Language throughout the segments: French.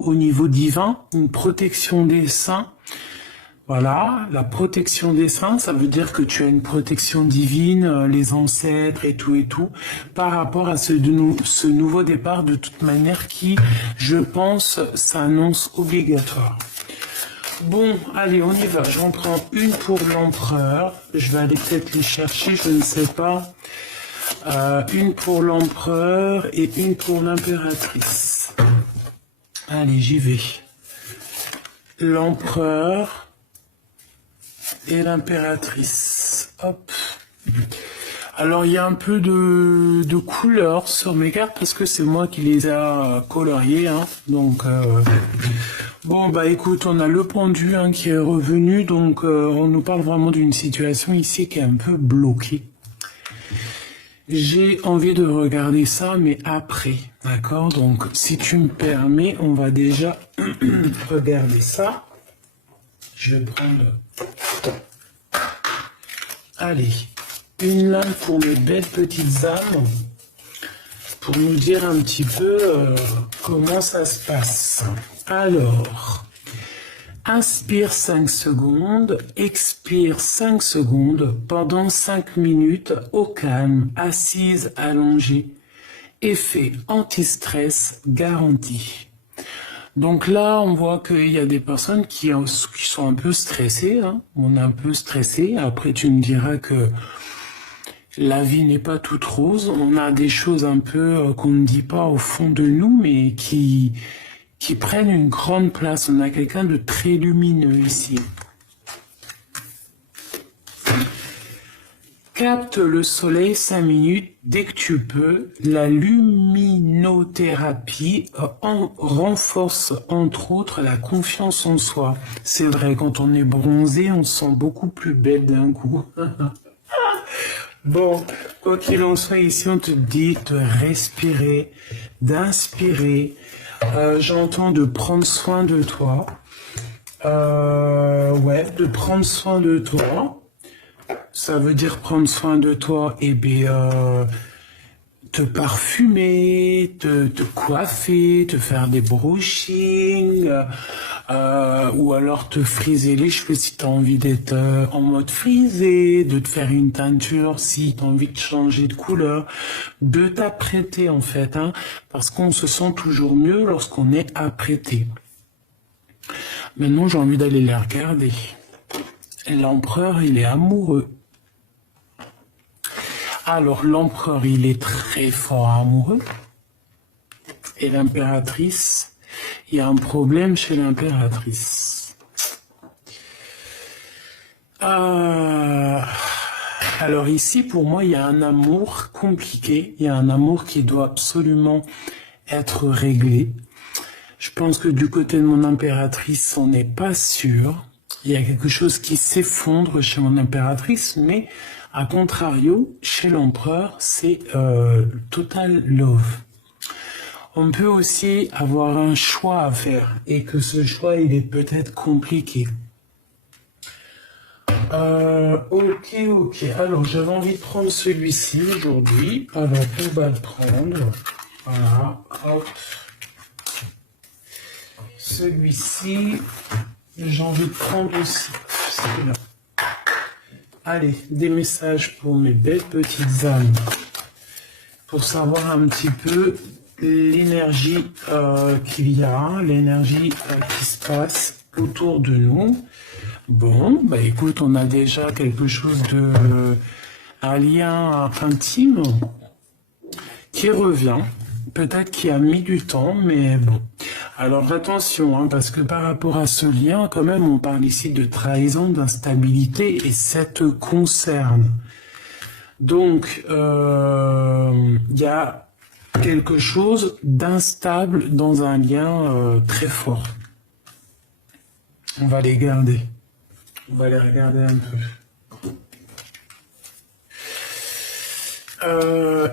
au niveau divin, une protection des saints. Voilà, la protection des saints, ça veut dire que tu as une protection divine, les ancêtres et tout, par rapport à ce nouveau départ, de toute manière, qui, je pense, s'annonce obligatoire. Bon, allez, on y va. J'en prends une pour l'empereur. Je vais aller peut-être les chercher, je ne sais pas. Une pour l'empereur et une pour l'impératrice. Allez, j'y vais. L'empereur et l'impératrice. Hop. Alors, il y a un peu de couleur sur mes cartes parce que c'est moi qui les a coloriées. Hein. Donc, bon, bah écoute, on a le pendu hein, qui est revenu. Donc, on nous parle vraiment d'une situation ici qui est un peu bloquée. J'ai envie de regarder ça, mais après, d'accord? Donc, si tu me permets, on va déjà regarder ça. Je vais prendre... Allez, une lame pour mes belles petites âmes, pour nous dire un petit peu comment ça se passe. Alors... Inspire 5 secondes, expire 5 secondes pendant 5 minutes au calme, assise, allongée. Effet anti-stress garanti. Donc là, on voit qu'il y a des personnes qui sont un peu stressées. Hein. On est un peu stressé. Après, tu me diras que la vie n'est pas toute rose. On a des choses un peu qu'on ne dit pas au fond de nous, mais qui prennent une grande place. On a quelqu'un de très lumineux ici. Capte le soleil 5 minutes dès que tu peux. La luminothérapie renforce entre autres la confiance en soi. C'est vrai, quand on est bronzé, on se sent beaucoup plus belle d'un coup. Bon, quoi qu'il en soit, ici on te dit de respirer, d'inspirer. J'entends de prendre soin de toi. Ouais, de prendre soin de toi. Ça veut dire prendre soin de toi, et bien, te parfumer, te coiffer, te faire des brushings, ou alors te friser les cheveux si tu as envie d'être en mode frisé, de te faire une teinture si tu as envie de changer de couleur, de t'apprêter en fait, hein, parce qu'on se sent toujours mieux lorsqu'on est apprêté. Maintenant, j'ai envie d'aller les regarder. L'empereur, il est amoureux. Alors, l'empereur, il est très fort amoureux. Et l'impératrice, il y a un problème chez l'impératrice. Alors ici, pour moi, il y a un amour compliqué. Il y a un amour qui doit absolument être réglé. Je pense que du côté de mon impératrice, on n'est pas sûr. Il y a quelque chose qui s'effondre chez mon impératrice, mais à contrario, chez l'empereur, c'est total love. On peut aussi avoir un choix à faire et que ce choix, il est peut-être compliqué. Ok. Alors, j'avais envie de prendre celui-ci aujourd'hui. Alors, on va le prendre. Voilà, hop. Celui-ci, j'ai envie de prendre aussi celui-là. Allez, des messages pour mes belles petites âmes. Pour savoir un petit peu l'énergie qu'il y a, l'énergie qui se passe autour de nous. Bon, bah écoute, on a déjà quelque chose un lien intime qui revient. Peut-être qu'il a mis du temps, mais bon. Alors attention, hein, parce que par rapport à ce lien, quand même, on parle ici de trahison, d'instabilité, et ça te concerne. Donc, il y a quelque chose d'instable dans un lien très fort. On va les garder. On va les regarder un peu.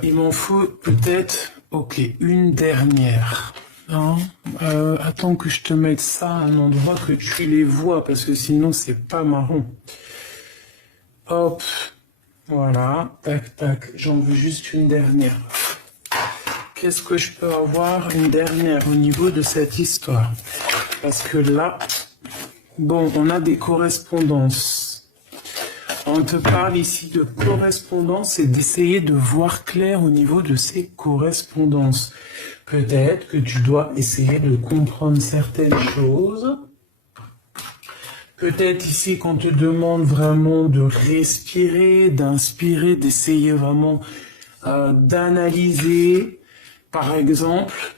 Il m'en faut peut-être, ok, une dernière. Hein, attends que je te mette ça à un endroit que tu les vois, parce que sinon c'est pas marrant. Hop, voilà, tac, tac, j'en veux juste une dernière. qu'est-ce que je peux avoir une dernière au niveau de cette histoire? Parce que là, bon, on a des correspondances. On te parle ici de correspondance et d'essayer de voir clair au niveau de ces correspondances. Peut-être que tu dois essayer de comprendre certaines choses. Peut-être ici qu'on te demande vraiment de respirer, d'inspirer, d'essayer vraiment d'analyser, par exemple,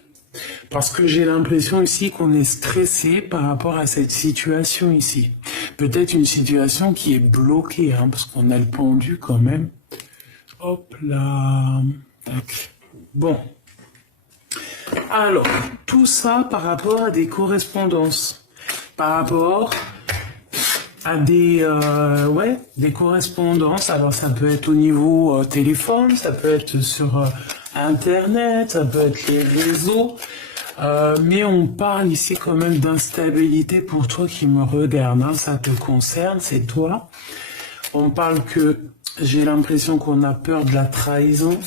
parce que j'ai l'impression ici qu'on est stressé par rapport à cette situation ici. Peut-être une situation qui est bloquée, hein, parce qu'on a le pendu quand même. Hop là. Tac. Bon. Alors, tout ça par rapport à des correspondances. Par rapport à des correspondances. Alors ça peut être au niveau téléphone, ça peut être sur internet, ça peut être les réseaux, mais on parle ici quand même d'instabilité pour toi qui me regarde, hein, ça te concerne, c'est toi. On parle que j'ai l'impression qu'on a peur de la trahison.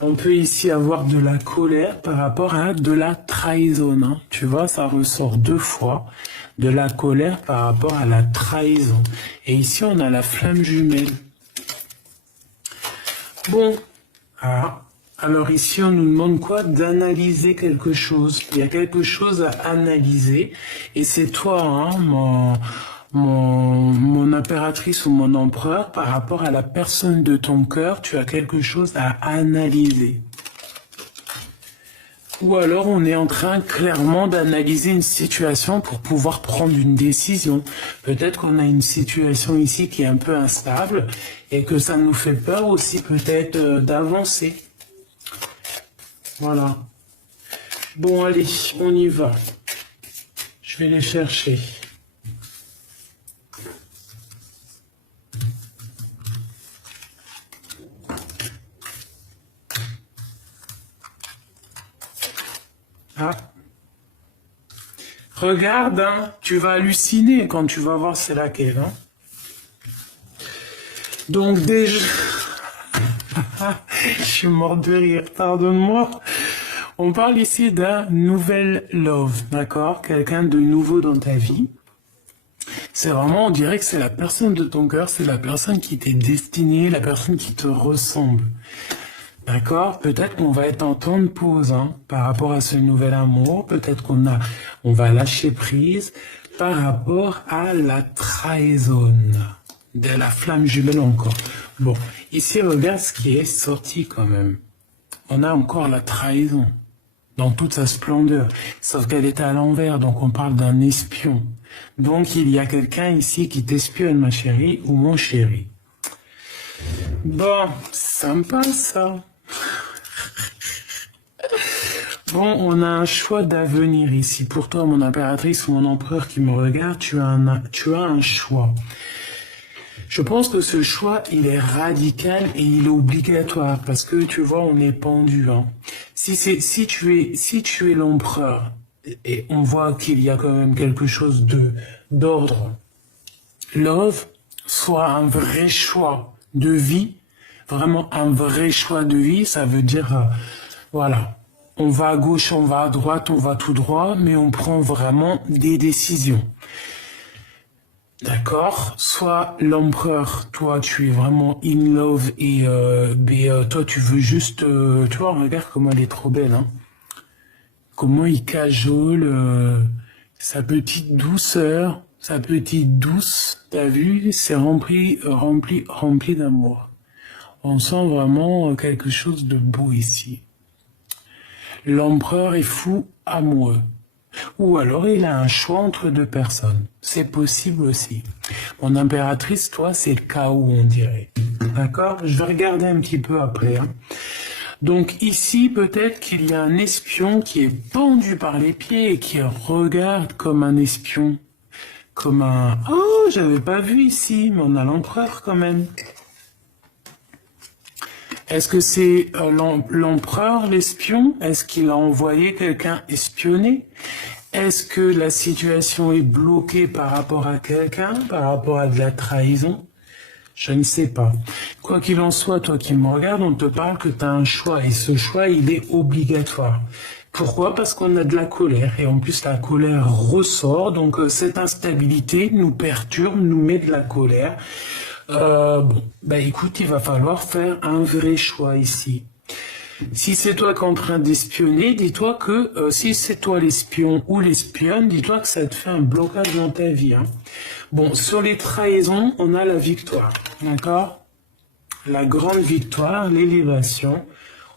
On peut ici avoir de la colère par rapport à de la trahison. Hein. Tu vois, ça ressort 2 fois. De la colère par rapport à la trahison. Et ici, on a la flamme jumelle. Bon. Ah. Alors ici, on nous demande quoi? D'analyser quelque chose. Il y a quelque chose à analyser. Et c'est toi, hein, mon impératrice ou mon empereur, par rapport à la personne de ton cœur, tu as quelque chose à analyser. Ou alors on est en train clairement d'analyser une situation pour pouvoir prendre une décision. Peut-être qu'on a une situation ici qui est un peu instable et que ça nous fait peur aussi peut-être d'avancer. Voilà. Bon allez, on y va. Je vais les chercher. Ah. Regarde, hein, tu vas halluciner quand tu vas voir c'est laquelle. Hein. Donc déjà, je suis mort de rire, pardonne-moi. On parle ici d'un nouvel love, d'accord? Quelqu'un de nouveau dans ta vie. C'est vraiment, on dirait que c'est la personne de ton cœur, c'est la personne qui t'est destinée, la personne qui te ressemble. D'accord? Peut-être qu'on va être en temps de pause hein, par rapport à ce nouvel amour. Peut-être on va lâcher prise par rapport à la trahison de la flamme jumelle encore. Bon, ici regarde ce qui est sorti quand même. On a encore la trahison dans toute sa splendeur. Sauf qu'elle est à l'envers, donc on parle d'un espion. Donc il y a quelqu'un ici qui t'espionne, ma chérie ou mon chéri. Bon, sympa ça. Bon, on a un choix d'avenir ici. Pour toi, mon impératrice ou mon empereur qui me regarde, tu as un choix. Je pense que ce choix, il est radical et il est obligatoire parce que tu vois, on est pendu. Hein. Si tu es l'empereur et on voit qu'il y a quand même quelque chose d'ordre, love, soit un vrai choix de vie, vraiment un vrai choix de vie, ça veut dire, voilà. On va à gauche, on va à droite, on va tout droit, mais on prend vraiment des décisions. D'accord? Soit l'empereur, toi, tu es vraiment in love et toi, tu veux juste... tu vois, regarde comment elle est trop belle. Hein? Comment il cajole sa petite douceur, sa petite douce. T'as vu? C'est rempli d'amour. On sent vraiment quelque chose de beau ici. L'empereur est fou amoureux. Ou alors il a un choix entre 2 personnes. C'est possible aussi. Mon impératrice, toi, c'est le chaos, on dirait. D'accord? Je vais regarder un petit peu après. Hein. Donc ici, peut-être qu'il y a un espion qui est pendu par les pieds et qui regarde comme un espion. Comme un... Oh, j'avais pas vu ici, mais on a l'empereur quand même. Est-ce que c'est l'empereur, l'espion? Est-ce qu'il a envoyé quelqu'un espionner? Est-ce que la situation est bloquée par rapport à quelqu'un, par rapport à de la trahison? Je ne sais pas. Quoi qu'il en soit, toi qui me regardes, on te parle que tu as un choix et ce choix, il est obligatoire. Pourquoi? Parce qu'on a de la colère et en plus la colère ressort, donc cette instabilité nous perturbe, nous met de la colère. Bon, bah écoute, il va falloir faire un vrai choix ici. Si c'est toi qui es en train d'espionner, dis-toi que si c'est toi l'espion ou l'espionne, dis-toi que ça te fait un blocage dans ta vie. Hein. Bon, sur les trahisons, on a la victoire, d'accord? La grande victoire, l'élévation.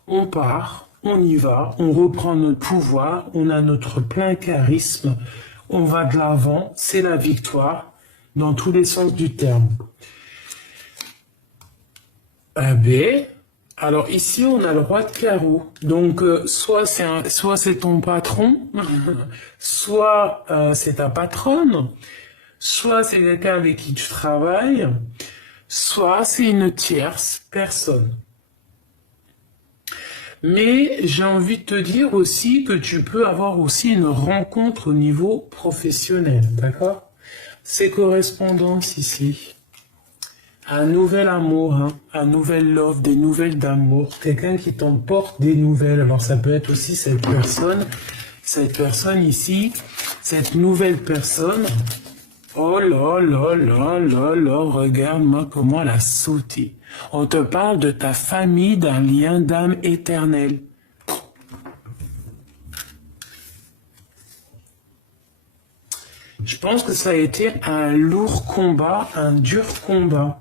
On part, on y va, on reprend notre pouvoir, on a notre plein charisme, on va de l'avant, c'est la victoire dans tous les sens du terme. Ah ben, alors ici on a le roi de carreau, donc soit c'est ton patron, soit c'est ta patronne, soit c'est quelqu'un avec qui tu travailles, soit c'est une tierce personne. Mais j'ai envie de te dire aussi que tu peux avoir aussi une rencontre au niveau professionnel, d'accord? Ces correspondances ici. Un nouvel amour, hein, un nouvel love, des nouvelles d'amour, quelqu'un qui t'emporte des nouvelles. Alors ça peut être aussi cette personne ici, cette nouvelle personne. Oh là là là là là, regarde-moi comment elle a sauté. On te parle de ta famille, d'un lien d'âme éternel. Je pense que ça a été un lourd combat, un dur combat.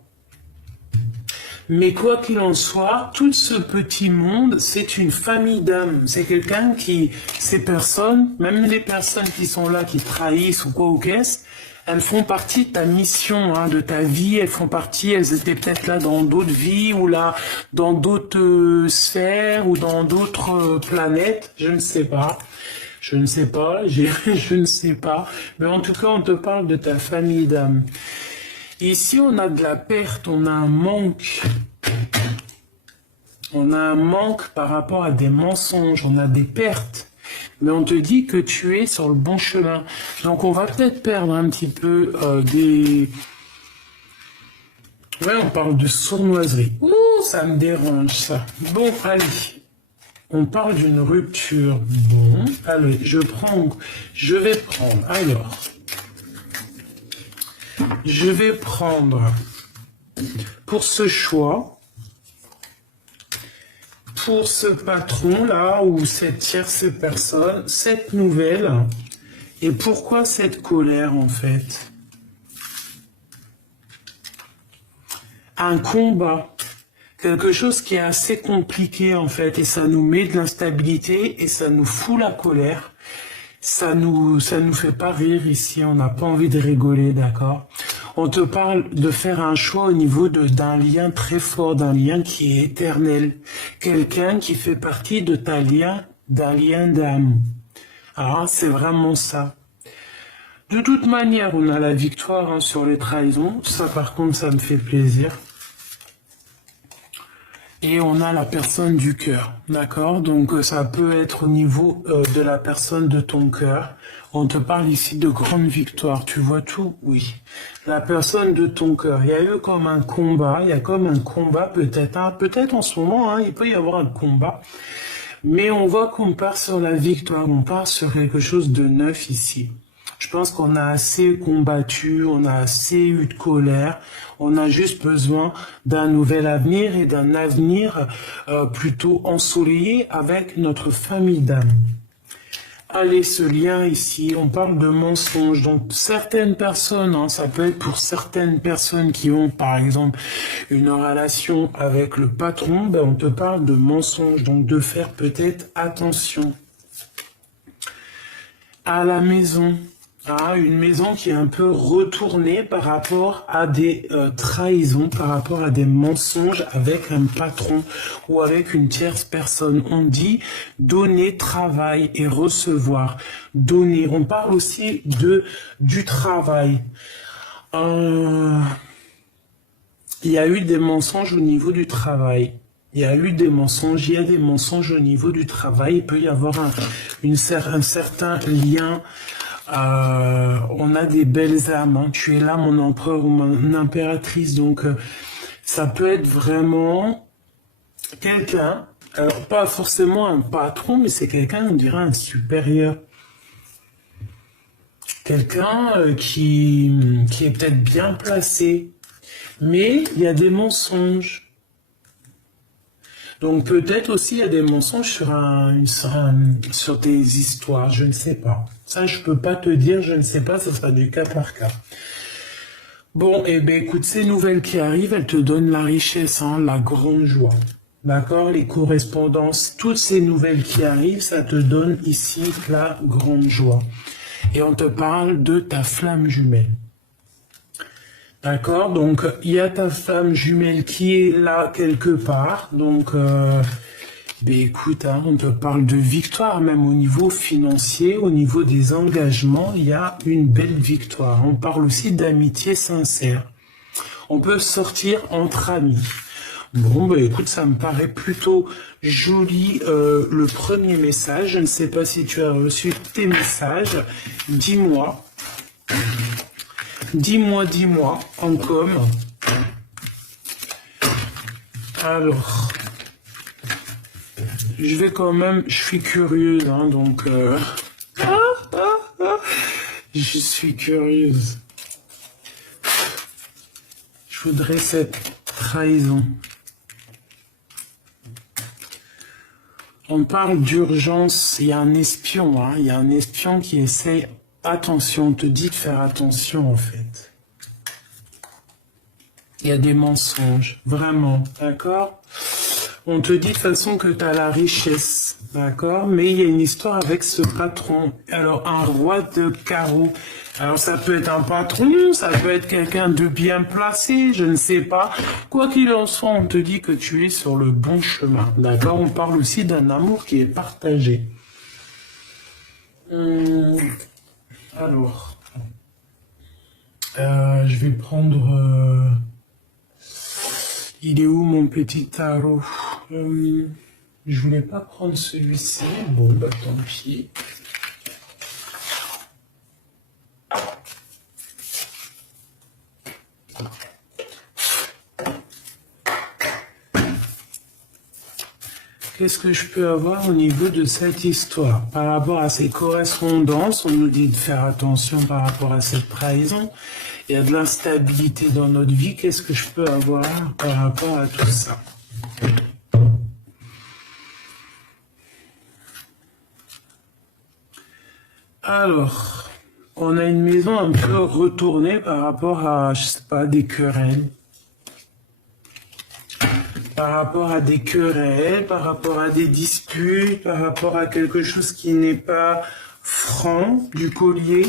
Mais quoi qu'il en soit, tout ce petit monde, c'est une famille d'âmes. C'est quelqu'un qui, ces personnes, même les personnes qui sont là, qui trahissent ou quoi ou qu'est-ce, elles font partie de ta mission, hein, de ta vie. Elles font partie, elles étaient peut-être là dans d'autres vies ou là dans d'autres sphères ou dans d'autres planètes. Je ne sais pas. Je ne sais pas. Je ne sais pas. Mais en tout cas, on te parle de ta famille d'âmes. Ici, on a de la perte, on a un manque. On a un manque par rapport à des mensonges, on a des pertes. Mais on te dit que tu es sur le bon chemin. Donc on va peut-être perdre un petit peu des... Ouais, on parle de sournoiserie. Ouh, ça me dérange ça. Bon, allez. On parle d'une rupture. Bon, allez, je vais prendre. Alors... Je vais prendre pour ce choix, pour ce patron-là, ou cette tierce personne, cette nouvelle, et pourquoi cette colère en fait? Un combat, quelque chose qui est assez compliqué en fait, et ça nous met de l'instabilité, et ça nous fout la colère. Ça nous fait pas rire ici, on n'a pas envie de rigoler, d'accord? On te parle de faire un choix au niveau d'un lien très fort, d'un lien qui est éternel. Quelqu'un qui fait partie de d'un lien d'âme. Alors, c'est vraiment ça. De toute manière, on a la victoire hein, sur les trahisons. Ça, par contre, ça me fait plaisir. Et on a la personne du cœur, d'accord? Donc ça peut être au niveau de la personne de ton cœur. On te parle ici de grande victoire, tu vois tout? Oui. La personne de ton cœur. Il y a eu comme un combat, il y a comme un combat peut-être, hein, peut-être en ce moment, hein, il peut y avoir un combat. Mais on voit qu'on part sur la victoire, on part sur quelque chose de neuf ici. Je pense qu'on a assez combattu, on a assez eu de colère, on a juste besoin d'un nouvel avenir et d'un avenir plutôt ensoleillé avec notre famille d'âme. Allez, ce lien ici, on parle de mensonges. Donc certaines personnes, hein, ça peut être pour certaines personnes qui ont par exemple une relation avec le patron, ben, on te parle de mensonges, donc de faire peut-être attention. À la maison. Ah, une maison qui est un peu retournée par rapport à des trahisons, par rapport à des mensonges avec un patron ou avec une tierce personne. On dit donner, travail et recevoir. Donner. On parle aussi du travail. Il y a eu des mensonges au niveau du travail. Il y a eu des mensonges, il y a des mensonges au niveau du travail. Il peut y avoir un certain lien. On a des belles âmes, hein. Tu es là mon empereur ou mon impératrice, donc Ça peut être vraiment quelqu'un, alors pas forcément un patron, mais c'est quelqu'un, on dirait un supérieur. Quelqu'un qui est peut-être bien placé, mais il y a des mensonges. Donc peut-être aussi il y a des mensonges sur des histoires, je ne sais pas. Ça, je peux pas te dire, je ne sais pas, ce sera du cas par cas. Bon, eh ben écoute, ces nouvelles qui arrivent, elles te donnent la richesse, hein, la grande joie. D'accord? Les correspondances, toutes ces nouvelles qui arrivent, ça te donne ici la grande joie. Et on te parle de ta flamme jumelle. D'accord? Donc, il y a ta flamme jumelle qui est là quelque part. Donc, ben écoute, hein, on te parle de victoire, même au niveau financier, au niveau des engagements, il y a une belle victoire. On parle aussi d'amitié sincère. On peut sortir entre amis. Bon, bah écoute, ça me paraît plutôt joli le premier message. Je ne sais pas si tu as reçu tes messages. Dis-moi. Dis-moi, en com. Alors, je vais quand même, je suis curieuse, hein, donc... je suis curieuse. Je voudrais cette trahison. On parle d'urgence, il y a un espion, hein, il y a un espion qui essaie, attention, on te dit de faire attention en fait. Il y a des mensonges, vraiment, d'accord? On te dit de toute façon que tu as la richesse, d'accord? Mais il y a une histoire avec ce patron. Alors, un roi de carreaux. Alors, ça peut être un patron, ça peut être quelqu'un de bien placé, je ne sais pas. Quoi qu'il en soit, on te dit que tu es sur le bon chemin, d'accord? On parle aussi d'un amour qui est partagé. Alors, je vais prendre... il est où mon petit tarot? Je voulais pas prendre celui-ci. Bon, bah tant pis. Qu'est-ce que je peux avoir au niveau de cette histoire? Par rapport à ces correspondances, on nous dit de faire attention par rapport à cette trahison. Il y a de l'instabilité dans notre vie. Qu'est-ce que je peux avoir par rapport à tout ça? Alors, on a une maison un peu retournée par rapport à, je sais pas, des querelles. Par rapport à des querelles, par rapport à des disputes, par rapport à quelque chose qui n'est pas franc du collier.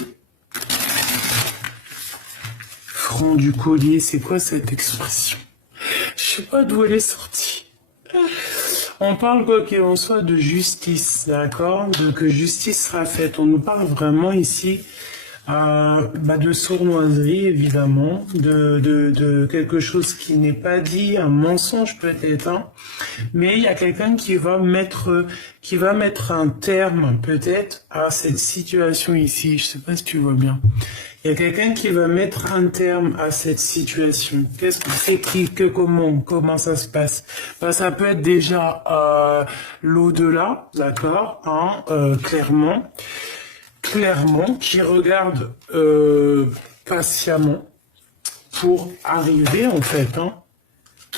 Franc du collier, c'est quoi cette expression? Je sais pas d'où elle est sortie. On parle quoi qu'il en soit de justice, d'accord? Donc justice sera faite. On nous parle vraiment ici de sournoiserie, évidemment, de quelque chose qui n'est pas dit, un mensonge peut-être, hein. Mais il y a quelqu'un qui va mettre un terme peut-être à cette situation ici. Je sais pas si tu vois bien. Il y a quelqu'un qui va mettre un terme à cette situation. Qu'est-ce que c'est comment ça se passe? Ben, ça peut être déjà l'au-delà, d'accord, hein, clairement, qui regarde patiemment pour arriver en fait, hein,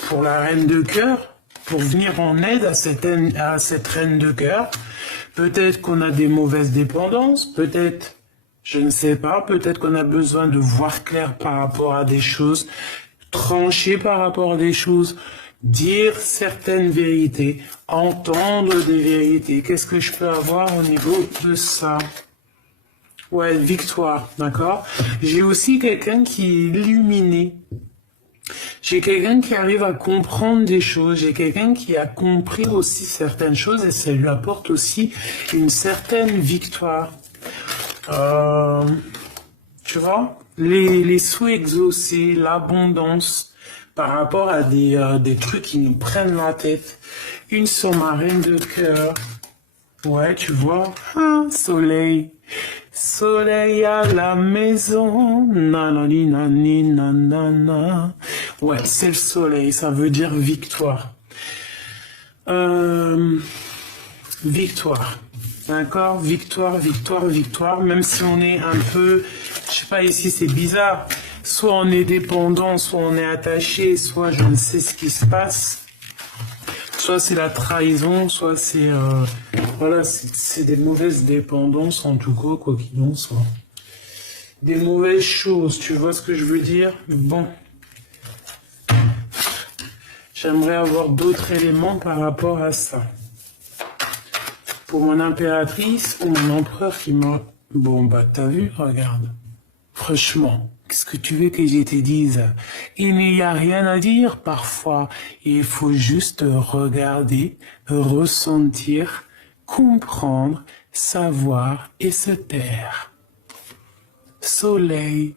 pour la reine de cœur, pour venir en aide à cette reine de cœur. Peut-être qu'on a des mauvaises dépendances, peut-être, je ne sais pas, peut-être qu'on a besoin de voir clair par rapport à des choses, trancher par rapport à des choses, dire certaines vérités, entendre des vérités. Qu'est-ce que je peux avoir au niveau de ça? Ouais, victoire, d'accord? J'ai aussi quelqu'un qui est illuminé. J'ai quelqu'un qui arrive à comprendre des choses. J'ai quelqu'un qui a compris aussi certaines choses et ça lui apporte aussi une certaine victoire. Tu vois, les souhaits exaucés, l'abondance par rapport à des trucs qui nous prennent la tête. Une reine de cœur. Ouais, tu vois, soleil. Soleil à la maison, nanani nani nanana. Ouais, c'est le soleil, ça veut dire victoire. Victoire. D'accord? Victoire, victoire, victoire. Même si on est un peu, je sais pas, ici c'est bizarre. Soit on est dépendant, soit on est attaché, soit je ne sais ce qui se passe. Soit c'est la trahison, soit c'est, voilà, c'est des mauvaises dépendances en tout cas, quoi qu'il en soit. Des mauvaises choses, tu vois ce que je veux dire? Bon. J'aimerais avoir d'autres éléments par rapport à ça. Pour mon impératrice ou mon empereur qui m'a... Bon, bah, t'as vu? Regarde. Franchement, qu'est-ce que tu veux que je te dise? Il n'y a rien à dire parfois. Il faut juste regarder, ressentir, comprendre, savoir et se taire. Soleil,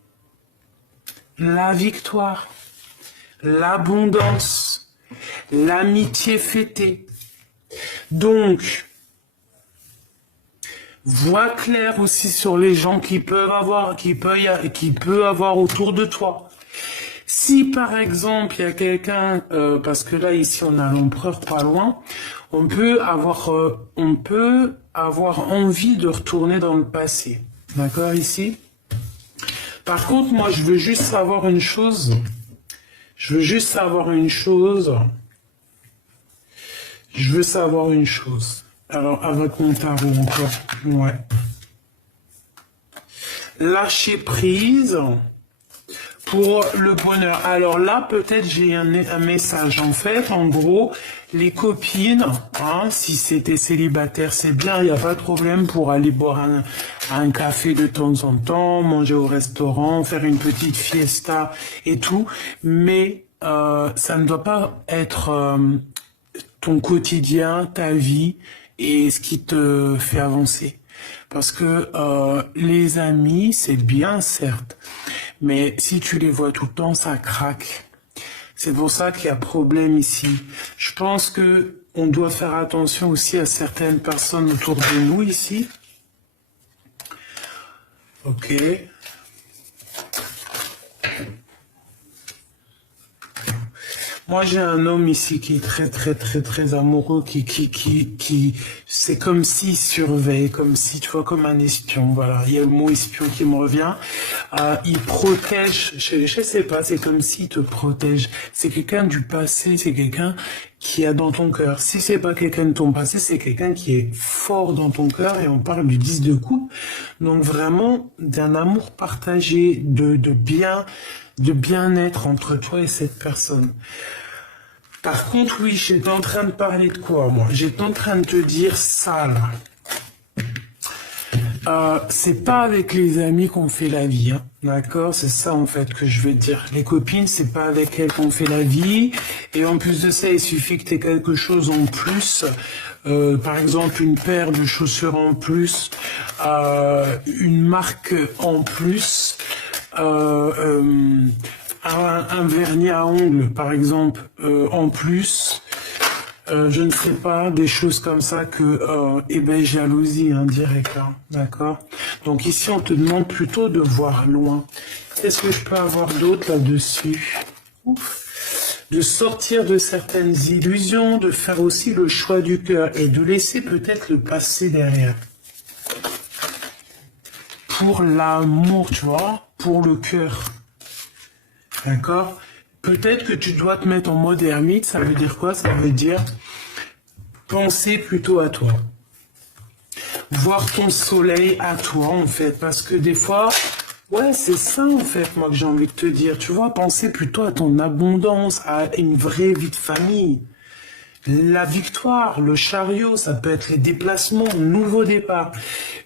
la victoire, l'abondance, l'amitié fêtée. Donc, vois clair aussi sur les gens qui peut avoir autour de toi. Si par exemple il y a quelqu'un, parce que là ici on a l'empereur pas loin, on peut avoir envie de retourner dans le passé. D'accord ici? Par contre, moi je veux juste savoir une chose. Je veux savoir une chose. Alors, avec mon tarot encore. Ouais. Lâcher prise pour le bonheur. Alors là, peut-être j'ai un message. En fait, en gros, les copines, hein, si c'était célibataire, c'est bien, il n'y a pas de problème pour aller boire un café de temps en temps, manger au restaurant, faire une petite fiesta et tout. Mais ça ne doit pas être ton quotidien, ta vie et ce qui te fait avancer. Parce que les amis, c'est bien certes, mais si tu les vois tout le temps, ça craque. C'est pour ça qu'il y a problème ici. Je pense que on doit faire attention aussi à certaines personnes autour de nous ici. Ok. Moi, j'ai un homme ici qui est très amoureux, qui, c'est comme s'il surveille, comme si, tu vois, comme un espion, voilà. Il y a le mot espion qui me revient. Il protège, je sais pas, c'est comme s'il te protège. C'est quelqu'un du passé, c'est quelqu'un qui a dans ton cœur. Si c'est pas quelqu'un de ton passé, c'est quelqu'un qui est fort dans ton cœur et on parle du 10 de coupe. Donc vraiment, d'un amour partagé, de bien-être entre toi et cette personne. Par contre, oui, j'étais en train de parler de quoi, moi? J'étais en train de te dire ça, là. C'est pas avec les amis qu'on fait la vie, hein. D'accord? C'est ça, en fait, que je veux dire. Les copines, c'est pas avec elles qu'on fait la vie. Et en plus de ça, il suffit que tu aies quelque chose en plus. Par exemple, une paire de chaussures en plus. Une marque en plus. Un vernis à ongles, par exemple, en plus. Je ne sais pas, des choses comme ça que, jalousie, hein, direct, hein, d'accord? Donc ici, on te demande plutôt de voir loin. Qu'est-ce que je peux avoir d'autre là-dessus? De sortir de certaines illusions, de faire aussi le choix du cœur et de laisser peut-être le passé derrière. Pour l'amour, tu vois, pour le cœur. D'accord? Peut-être que tu dois te mettre en mode ermite, ça veut dire quoi? Ça veut dire penser plutôt à toi. Voir ton soleil à toi, en fait, parce que des fois, ouais, c'est ça, en fait, moi, que j'ai envie de te dire. Tu vois, penser plutôt à ton abondance, à une vraie vie de famille. La victoire, le chariot, ça peut être les déplacements, nouveau départ.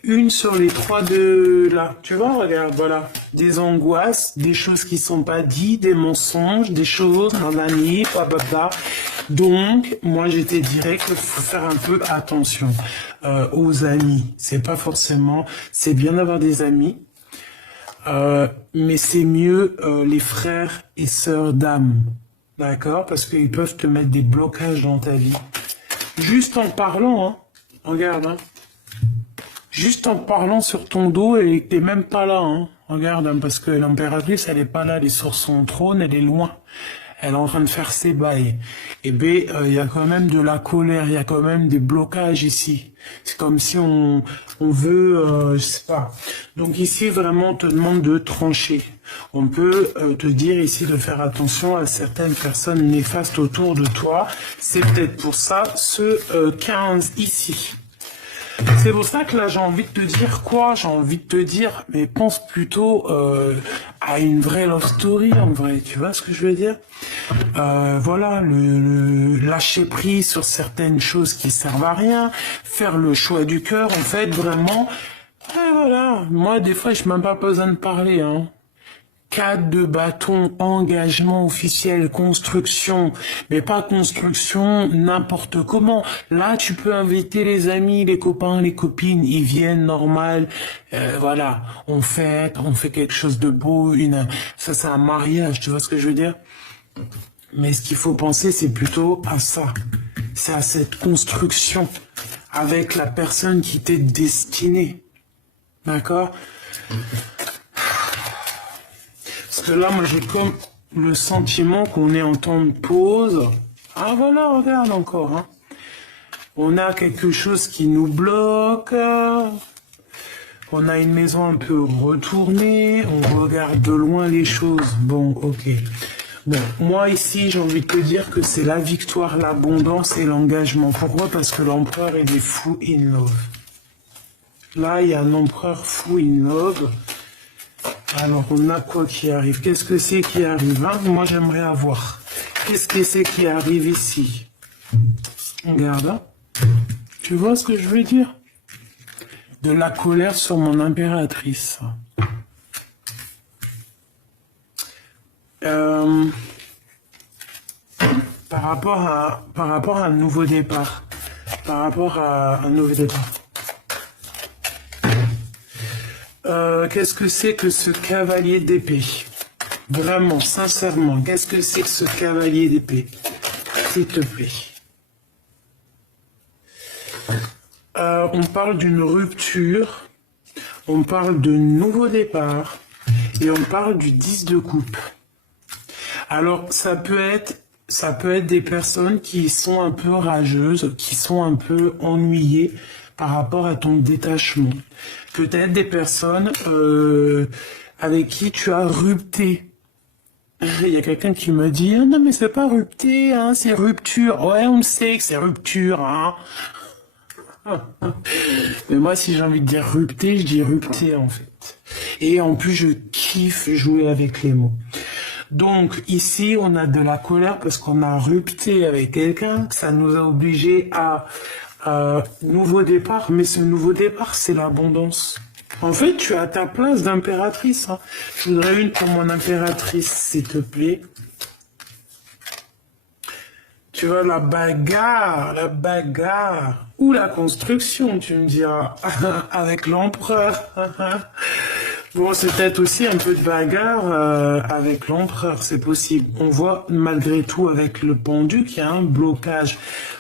Une sur les 3 de là. Tu vois, regarde, voilà. Des angoisses, des choses qui sont pas dites, des mensonges, des choses, nanani, blablabla. Donc, moi, j'étais direct qu'il faut faire un peu attention aux amis. C'est pas forcément... C'est bien d'avoir des amis, mais c'est mieux les frères et sœurs d'âme. D'accord? Parce qu'ils peuvent te mettre des blocages dans ta vie. Juste en parlant, hein. Regarde, hein. Juste en parlant sur ton dos, elle n'était même pas là, hein. Regarde, hein, parce que l'impératrice, elle est pas là, elle est sur son trône, elle est loin. Elle est en train de faire ses bails. Et B, il y a quand même de la colère, il y a quand même des blocages ici. C'est comme si on veut, je sais pas. Donc ici, vraiment, on te demande de trancher. On peut te dire ici de faire attention à certaines personnes néfastes autour de toi. C'est peut-être pour ça ce 15 ici. C'est pour ça que là, j'ai envie de te dire quoi? J'ai envie de te dire, mais pense plutôt à une vraie love story, en vrai. Tu vois ce que je veux dire? Voilà, le lâcher prise sur certaines choses qui servent à rien, faire le choix du cœur, en fait, vraiment. Voilà, moi, des fois, je n'ai même pas besoin de parler, hein. 4 de bâton, engagement officiel, construction, mais pas construction n'importe comment. Là, tu peux inviter les amis, les copains, les copines, ils viennent normal. Voilà, on fait quelque chose de beau. Ça, c'est un mariage, tu vois ce que je veux dire? Mais ce qu'il faut penser, c'est plutôt à ça. C'est à cette construction avec la personne qui t'est destinée. D'accord? Parce que là, moi, j'ai comme le sentiment qu'on est en temps de pause. Ah, voilà, regarde encore. Hein. On a quelque chose qui nous bloque. On a une maison un peu retournée. On regarde de loin les choses. Bon, ok. Bon, moi, ici, j'ai envie de te dire que c'est la victoire, l'abondance et l'engagement. Pourquoi? Parce que l'empereur, il est fou in love. Là, il y a un empereur fou in love. Alors, on a quoi qui arrive? Qu'est-ce que c'est qui arrive hein? Moi, j'aimerais avoir. Qu'est-ce que c'est qui arrive ici? Regarde. Hein? Tu vois ce que je veux dire? De la colère sur mon impératrice. Par rapport à un nouveau départ. Par rapport à un nouveau départ. Qu'est-ce que c'est que ce cavalier d'épée? Vraiment, sincèrement, qu'est-ce que c'est que ce cavalier d'épée? S'il te plaît. On parle d'une rupture, on parle de nouveau départ, et on parle du 10 de coupe. Alors, ça peut être des personnes qui sont un peu rageuses, qui sont un peu ennuyées par rapport à ton détachement. Peut-être des personnes avec qui tu as rupté. Il y a quelqu'un qui me dit ah, non mais c'est pas rupté, hein, c'est rupture. Ouais, on le sait que c'est rupture, hein. Mais moi, si j'ai envie de dire rupté, je dis rupté en fait. Et en plus, je kiffe jouer avec les mots. Donc ici, on a de la colère parce qu'on a rupté avec quelqu'un. Ça nous a obligés à nouveau départ. Mais ce nouveau départ, c'est l'abondance. En fait, tu as ta place d'impératrice. Hein. Je voudrais une pour mon impératrice, s'il te plaît. Tu vois, la bagarre, ou la construction, tu me diras, avec l'empereur. Bon, c'est peut-être aussi un peu de bagarre avec l'empereur, c'est possible. On voit malgré tout avec le pendu qu'il y a un blocage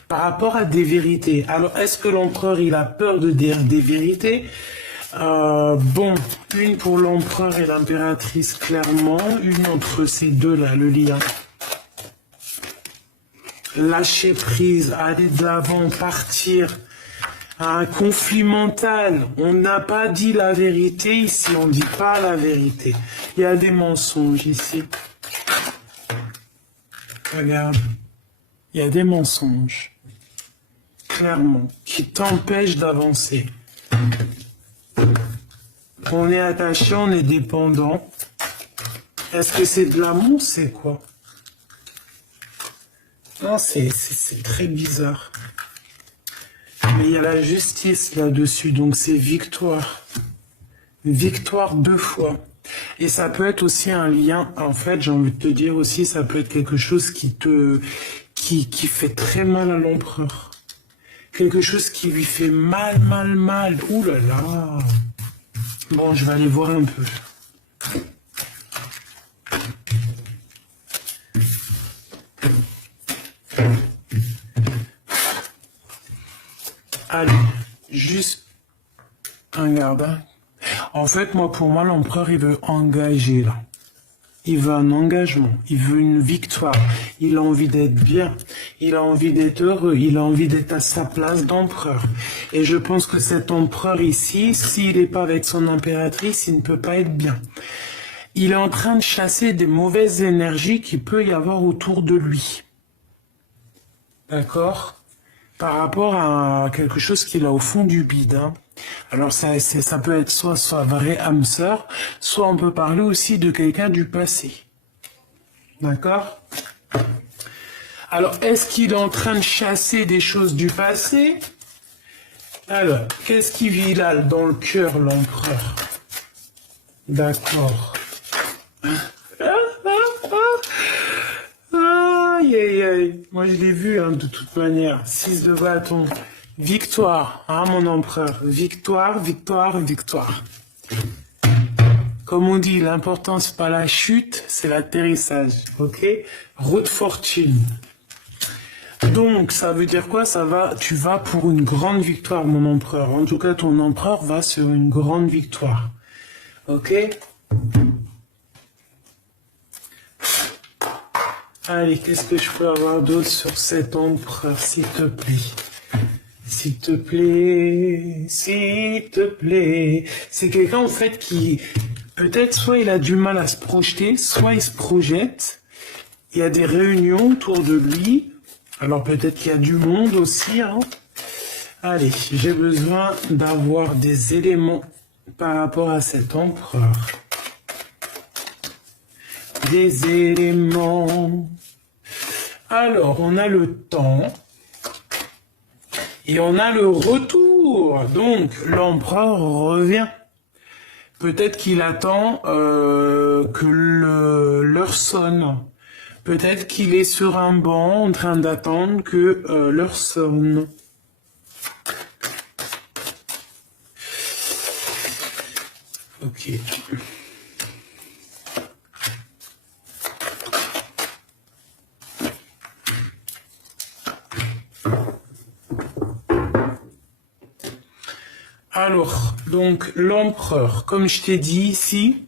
par rapport à des vérités. Alors, est-ce que l'empereur, il a peur de dire des vérités? Bon, une pour l'empereur et l'impératrice, clairement. Une entre ces deux-là, le lien. Lâcher prise, aller de l'avant, partir. Un conflit mental. On n'a pas dit la vérité ici, on ne dit pas la vérité. Il y a des mensonges ici. Regarde. Il y a des mensonges. Clairement. Qui t'empêchent d'avancer. On est attaché, on est dépendant. Est-ce que c'est de l'amour, c'est quoi? Non, c'est très bizarre. Mais il y a la justice là-dessus, donc c'est victoire. Victoire 2 fois. Et ça peut être aussi un lien, en fait, j'ai envie de te dire aussi, ça peut être quelque chose qui fait très mal à l'empereur. Quelque chose qui lui fait mal. Ouh là là. Bon, je vais aller voir un peu. Allez, juste un garde. En fait, pour moi, l'empereur, il veut engager, là. Il veut un engagement, il veut une victoire, il a envie d'être bien, il a envie d'être heureux, il a envie d'être à sa place d'empereur. Et je pense que cet empereur ici, s'il n'est pas avec son impératrice, il ne peut pas être bien. Il est en train de chasser des mauvaises énergies qu'il peut y avoir autour de lui. D'accord? Par rapport à quelque chose qu'il a au fond du bide. Hein. Alors ça peut être soit vrai âme sœur, soit on peut parler aussi de quelqu'un du passé. D'accord? Alors, est-ce qu'il est en train de chasser des choses du passé? Alors, qu'est-ce qui vit là dans le cœur, l'empereur? D'accord. Aïe, aïe, aïe. Moi, je l'ai vu, hein, de toute manière. 6 de bâton. Victoire, hein, mon empereur. Victoire, victoire, victoire. Comme on dit, l'important, c'est pas la chute, c'est l'atterrissage. Ok? Route fortune. Donc, ça veut dire quoi? Tu vas pour une grande victoire, mon empereur. En tout cas, ton empereur va sur une grande victoire. Ok? Allez, qu'est-ce que je peux avoir d'autre sur cet empereur, s'il te plaît? S'il te plaît, s'il te plaît. C'est quelqu'un, en fait, qui, peut-être, soit il a du mal à se projeter, soit il se projette. Il y a des réunions autour de lui. Alors, peut-être qu'il y a du monde aussi, hein. Allez, j'ai besoin d'avoir des éléments par rapport à cet empereur. Des éléments. Alors, on a le temps. Et on a le retour. Donc, l'empereur revient. Peut-être qu'il attend que l'heure sonne. Peut-être qu'il est sur un banc en train d'attendre que l'heure sonne. Ok. Alors, donc, l'empereur, comme je t'ai dit ici,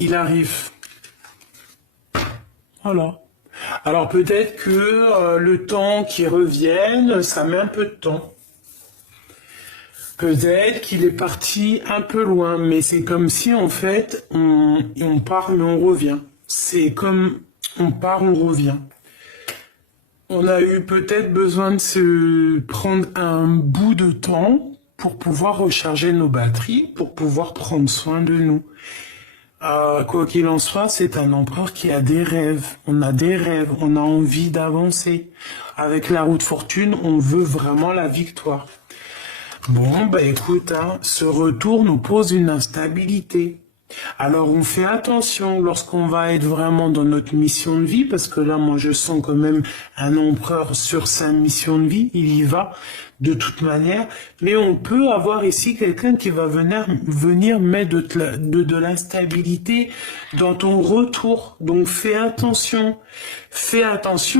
il arrive. Voilà. Alors, peut-être que le temps qui revienne, ça met un peu de temps. Peut-être qu'il est parti un peu loin, mais c'est comme si, en fait, on part mais on revient. C'est comme on part, on revient. On a eu peut-être besoin de se prendre un bout de temps pour pouvoir recharger nos batteries, pour pouvoir prendre soin de nous. Quoi qu'il en soit, c'est un empereur qui a des rêves. On a des rêves, on a envie d'avancer. Avec la route fortune, on veut vraiment la victoire. Bon, bah écoute, hein, ce retour nous pose une instabilité. Alors on fait attention lorsqu'on va être vraiment dans notre mission de vie, parce que là, moi, je sens quand même un empereur sur sa mission de vie, il y va de toute manière, mais on peut avoir ici quelqu'un qui va venir mettre de l'instabilité dans ton retour. Donc fais attention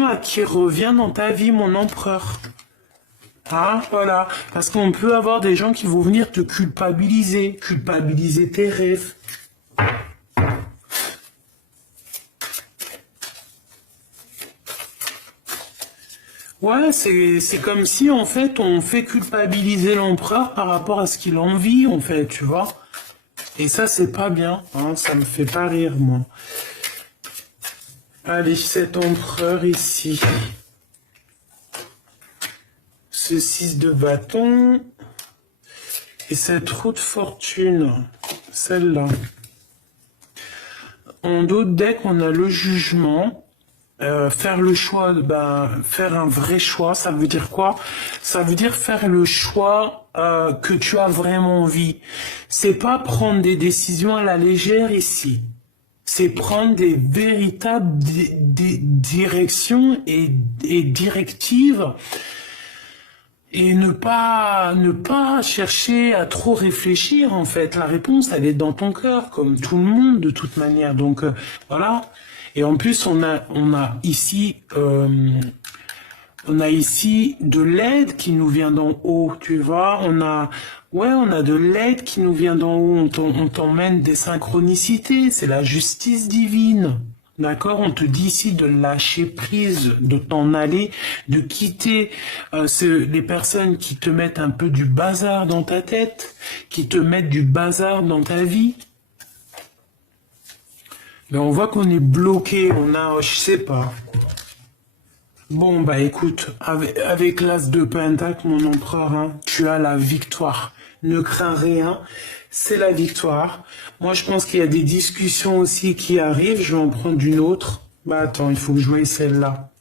à qui revient dans ta vie, mon empereur. Ah, voilà, parce qu'on peut avoir des gens qui vont venir te culpabiliser tes rêves. Ouais, c'est comme si, en fait, on fait culpabiliser l'empereur par rapport à ce qu'il a envie, en fait, tu vois. Et ça, c'est pas bien, hein, ça me fait pas rire, moi. Allez, cet empereur ici. Ce 6 de bâton. Et cette roue de fortune, celle-là. En d'autres decks, on a le jugement. Faire le choix, faire un vrai choix, ça veut dire quoi? Ça veut dire faire le choix que tu as vraiment envie. C'est pas prendre des décisions à la légère ici. C'est prendre des véritables directions et directives. Et ne pas chercher à trop réfléchir, en fait. La réponse, elle est dans ton cœur, comme tout le monde, de toute manière. Donc, voilà. Et en plus, on a ici de l'aide qui nous vient d'en haut, tu vois. On a Ouais, on a de l'aide qui nous vient d'en haut, on t'emmène des synchronicités, c'est la justice divine. D'accord? On te dit ici de lâcher prise, de t'en aller, de quitter les personnes qui te mettent un peu du bazar dans ta tête, qui te mettent du bazar dans ta vie. Mais on voit qu'on est bloqué, on a, je sais pas. Bon, bah écoute, avec l'as de Pentacle, mon empereur, hein, tu as la victoire. Ne crains rien, c'est la victoire. Moi, je pense qu'il y a des discussions aussi qui arrivent. Je vais en prendre une autre. Bah attends, il faut que je voie celle-là.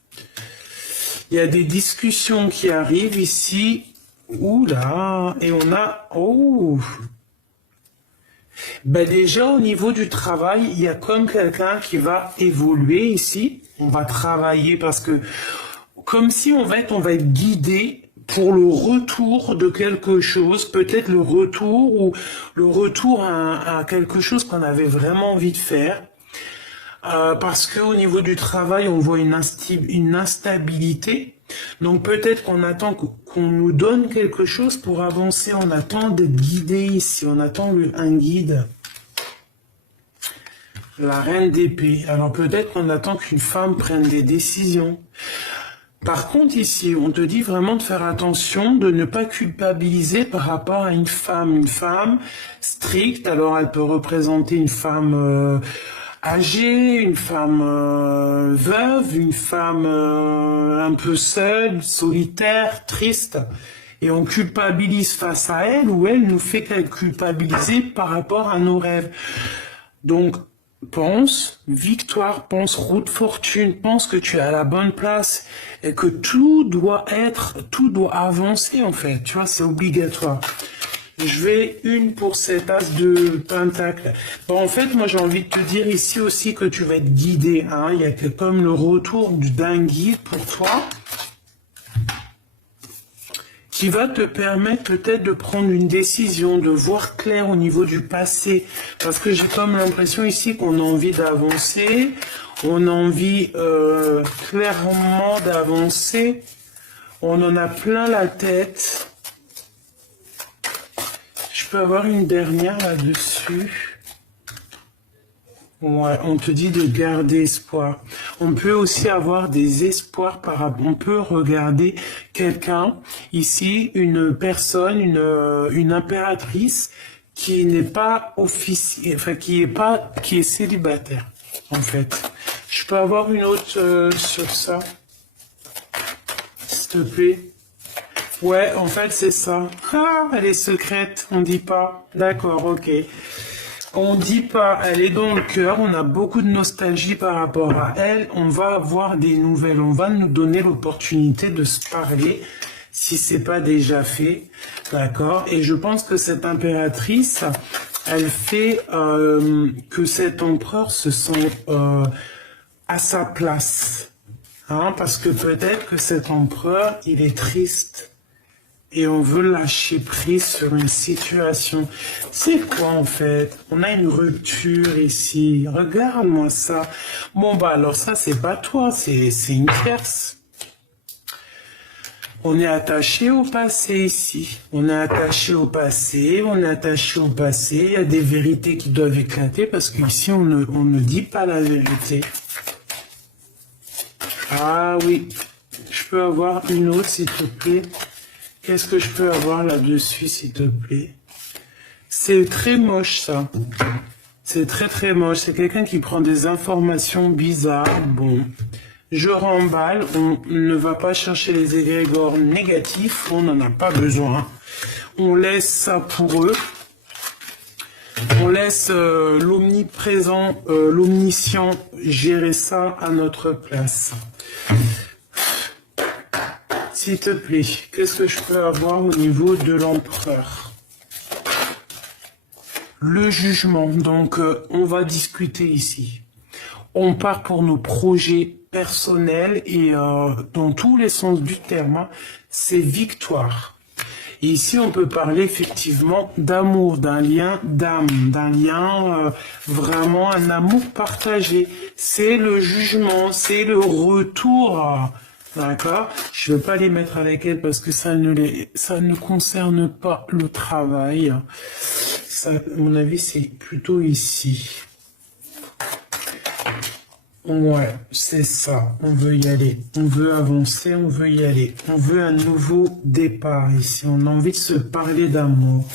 Il y a des discussions qui arrivent ici. Ouh là, et on a... Oh, ben déjà, au niveau du travail, il y a comme quelqu'un qui va évoluer ici. On va travailler parce que, comme si on va être guidé pour le retour de quelque chose, peut-être le retour à quelque chose qu'on avait vraiment envie de faire. Parce qu'au niveau du travail, on voit une instabilité. Donc peut-être qu'on attend qu'on nous donne quelque chose pour avancer. On attend d'être guidé ici. On attend un guide. La reine d'épée. Alors peut-être qu'on attend qu'une femme prenne des décisions. Par contre ici, on te dit vraiment de faire attention, de ne pas culpabiliser par rapport à une femme. Une femme stricte, alors elle peut représenter une femme... âgée, une femme veuve, une femme un peu seule, solitaire, triste, et on culpabilise face à elle, ou elle nous fait culpabiliser par rapport à nos rêves. Donc, pense victoire, pense route fortune, pense que tu es à la bonne place, et que tout doit avancer en fait, tu vois, c'est obligatoire. Je vais une pour cet as de pentacle. Bon, en fait, moi, j'ai envie de te dire ici aussi que tu vas être guidé. Hein. Il y a comme le retour d'un guide pour toi qui va te permettre peut-être de prendre une décision, de voir clair au niveau du passé. Parce que j'ai comme l'impression ici qu'on a envie d'avancer. On a envie clairement d'avancer. On en a plein la tête. Je peux avoir une dernière là-dessus. Ouais, on te dit de garder espoir. On peut aussi avoir des espoirs on peut regarder quelqu'un, ici, une personne, une impératrice qui n'est pas officielle, enfin qui est célibataire, en fait. Je peux avoir une autre sur ça, s'il te plaît. Ouais, en fait, c'est ça. Ah, elle est secrète, on dit pas. D'accord, ok. On dit pas, elle est dans le cœur, on a beaucoup de nostalgie par rapport à elle, on va avoir des nouvelles, on va nous donner l'opportunité de se parler, si c'est pas déjà fait, d'accord? Et je pense que cette impératrice, elle fait que cet empereur se sent à sa place, hein, parce que peut-être que cet empereur, il est triste. Et on veut lâcher prise sur une situation. C'est quoi en fait? On a une rupture ici. Regarde-moi ça. Bon bah alors ça c'est pas toi, c'est une tierce. On est attaché au passé ici. On est attaché au passé, on est attaché au passé. Il y a des vérités qui doivent éclater parce qu'ici on ne dit pas la vérité. Ah oui. Je peux avoir une autre s'il te plaît? Qu'est-ce que je peux avoir là-dessus, s'il te plaît? C'est très moche, ça. C'est très, très moche. C'est quelqu'un qui prend des informations bizarres. Bon, je remballe. On ne va pas chercher les égrégores négatifs. On n'en a pas besoin. On laisse ça pour eux. On laisse l'omniprésent, l'omniscient gérer ça à notre place. S'il te plaît, qu'est-ce que je peux avoir au niveau de l'empereur? Le jugement, donc on va discuter ici. On part pour nos projets personnels et dans tous les sens du terme, hein, c'est victoire. Et ici, on peut parler effectivement d'amour, d'un lien d'âme, d'un lien vraiment un amour partagé. C'est le jugement, c'est le retour D'accord? Je ne veux pas les mettre avec elle parce que ça ne concerne pas le travail. Ça, à mon avis, c'est plutôt ici. Ouais, c'est ça. On veut y aller. On veut avancer, on veut y aller. On veut un nouveau départ ici. On a envie de se parler d'amour.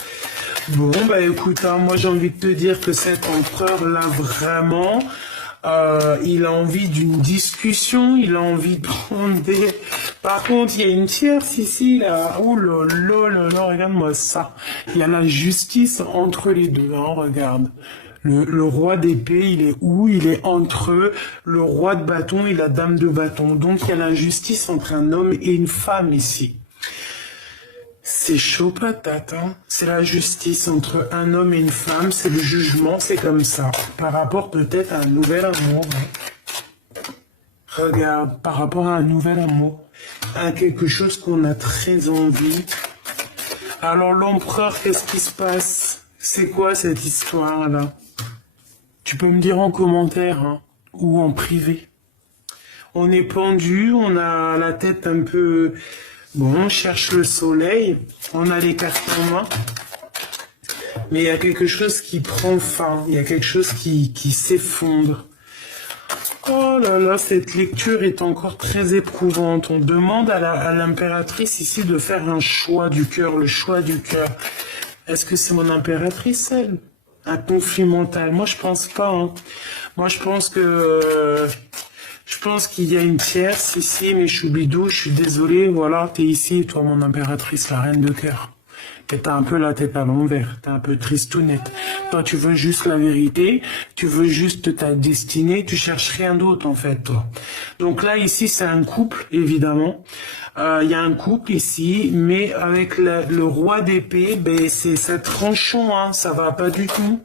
Bon, bah écoute, hein, moi j'ai envie de te dire que cet empereur-là, vraiment, il a envie d'une discussion, il a envie de prendre des... Par contre, il y a une tierce ici, là. Oh là là là là, regarde-moi ça. Il y a la justice entre les deux, hein, regarde. Le roi d'épée, il est où? Il est entre eux, le roi de bâton et la dame de bâton. Donc il y a la justice entre un homme et une femme ici. C'est chaud patate, hein. C'est la justice entre un homme et une femme, c'est le jugement, c'est comme ça. Par rapport peut-être à un nouvel amour. Hein. Regarde, par rapport à un nouvel amour, à quelque chose qu'on a très envie. Alors l'empereur, qu'est-ce qui se passe? C'est quoi cette histoire-là? Tu peux me dire en commentaire, hein, ou en privé. On est pendu, on a la tête un peu... Bon, on cherche le soleil, on a les cartes en main, mais il y a quelque chose qui prend fin, il y a quelque chose qui s'effondre. Oh là là, cette lecture est encore très éprouvante. On demande à l'impératrice ici de faire un choix du cœur, le choix du cœur. Est-ce que c'est mon impératrice, elle? Un conflit mental? Moi, je pense pas. Hein. Moi, je pense que... Je pense qu'il y a une tierce ici, mais choubidou, je suis désolé, voilà, t'es ici, toi, mon impératrice, la reine de cœur. Et t'as un peu la tête à l'envers, t'es un peu tristounette. Toi, tu veux juste la vérité, tu veux juste ta destinée, tu cherches rien d'autre, en fait, toi. Donc là, ici, c'est un couple, évidemment. Il y a un couple ici, mais avec le roi d'épée, ben, c'est tranchant, hein, ça va pas du tout.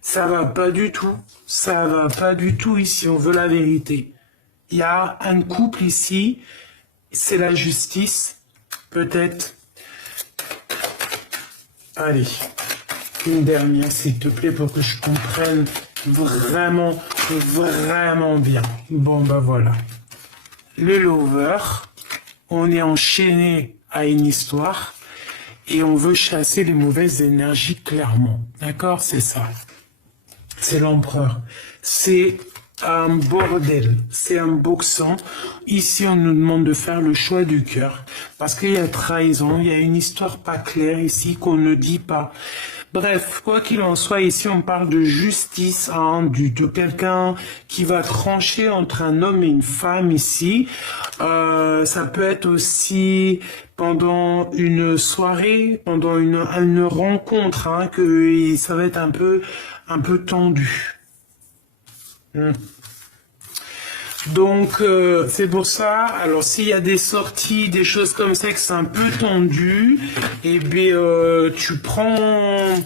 Ça va pas du tout. Ça va pas du tout ici, on veut la vérité. Il y a un couple ici, c'est la justice, peut-être. Allez, une dernière, s'il te plaît, pour que je comprenne vraiment, vraiment bien. Bon, bah voilà. Le lover, on est enchaîné à une histoire et on veut chasser les mauvaises énergies clairement. D'accord? C'est ça. C'est l'empereur. C'est un bordel, c'est un boxant. Ici, on nous demande de faire le choix du cœur. Parce qu'il y a trahison, il y a une histoire pas claire ici qu'on ne dit pas. Bref, quoi qu'il en soit, ici, on parle de justice, hein, de quelqu'un qui va trancher entre un homme et une femme ici. Ça peut être aussi pendant une soirée, pendant une rencontre, hein, que ça va être un peu tendu. Donc c'est pour ça. Alors s'il y a des sorties, des choses comme ça que c'est un peu tendu, et bien tu prends,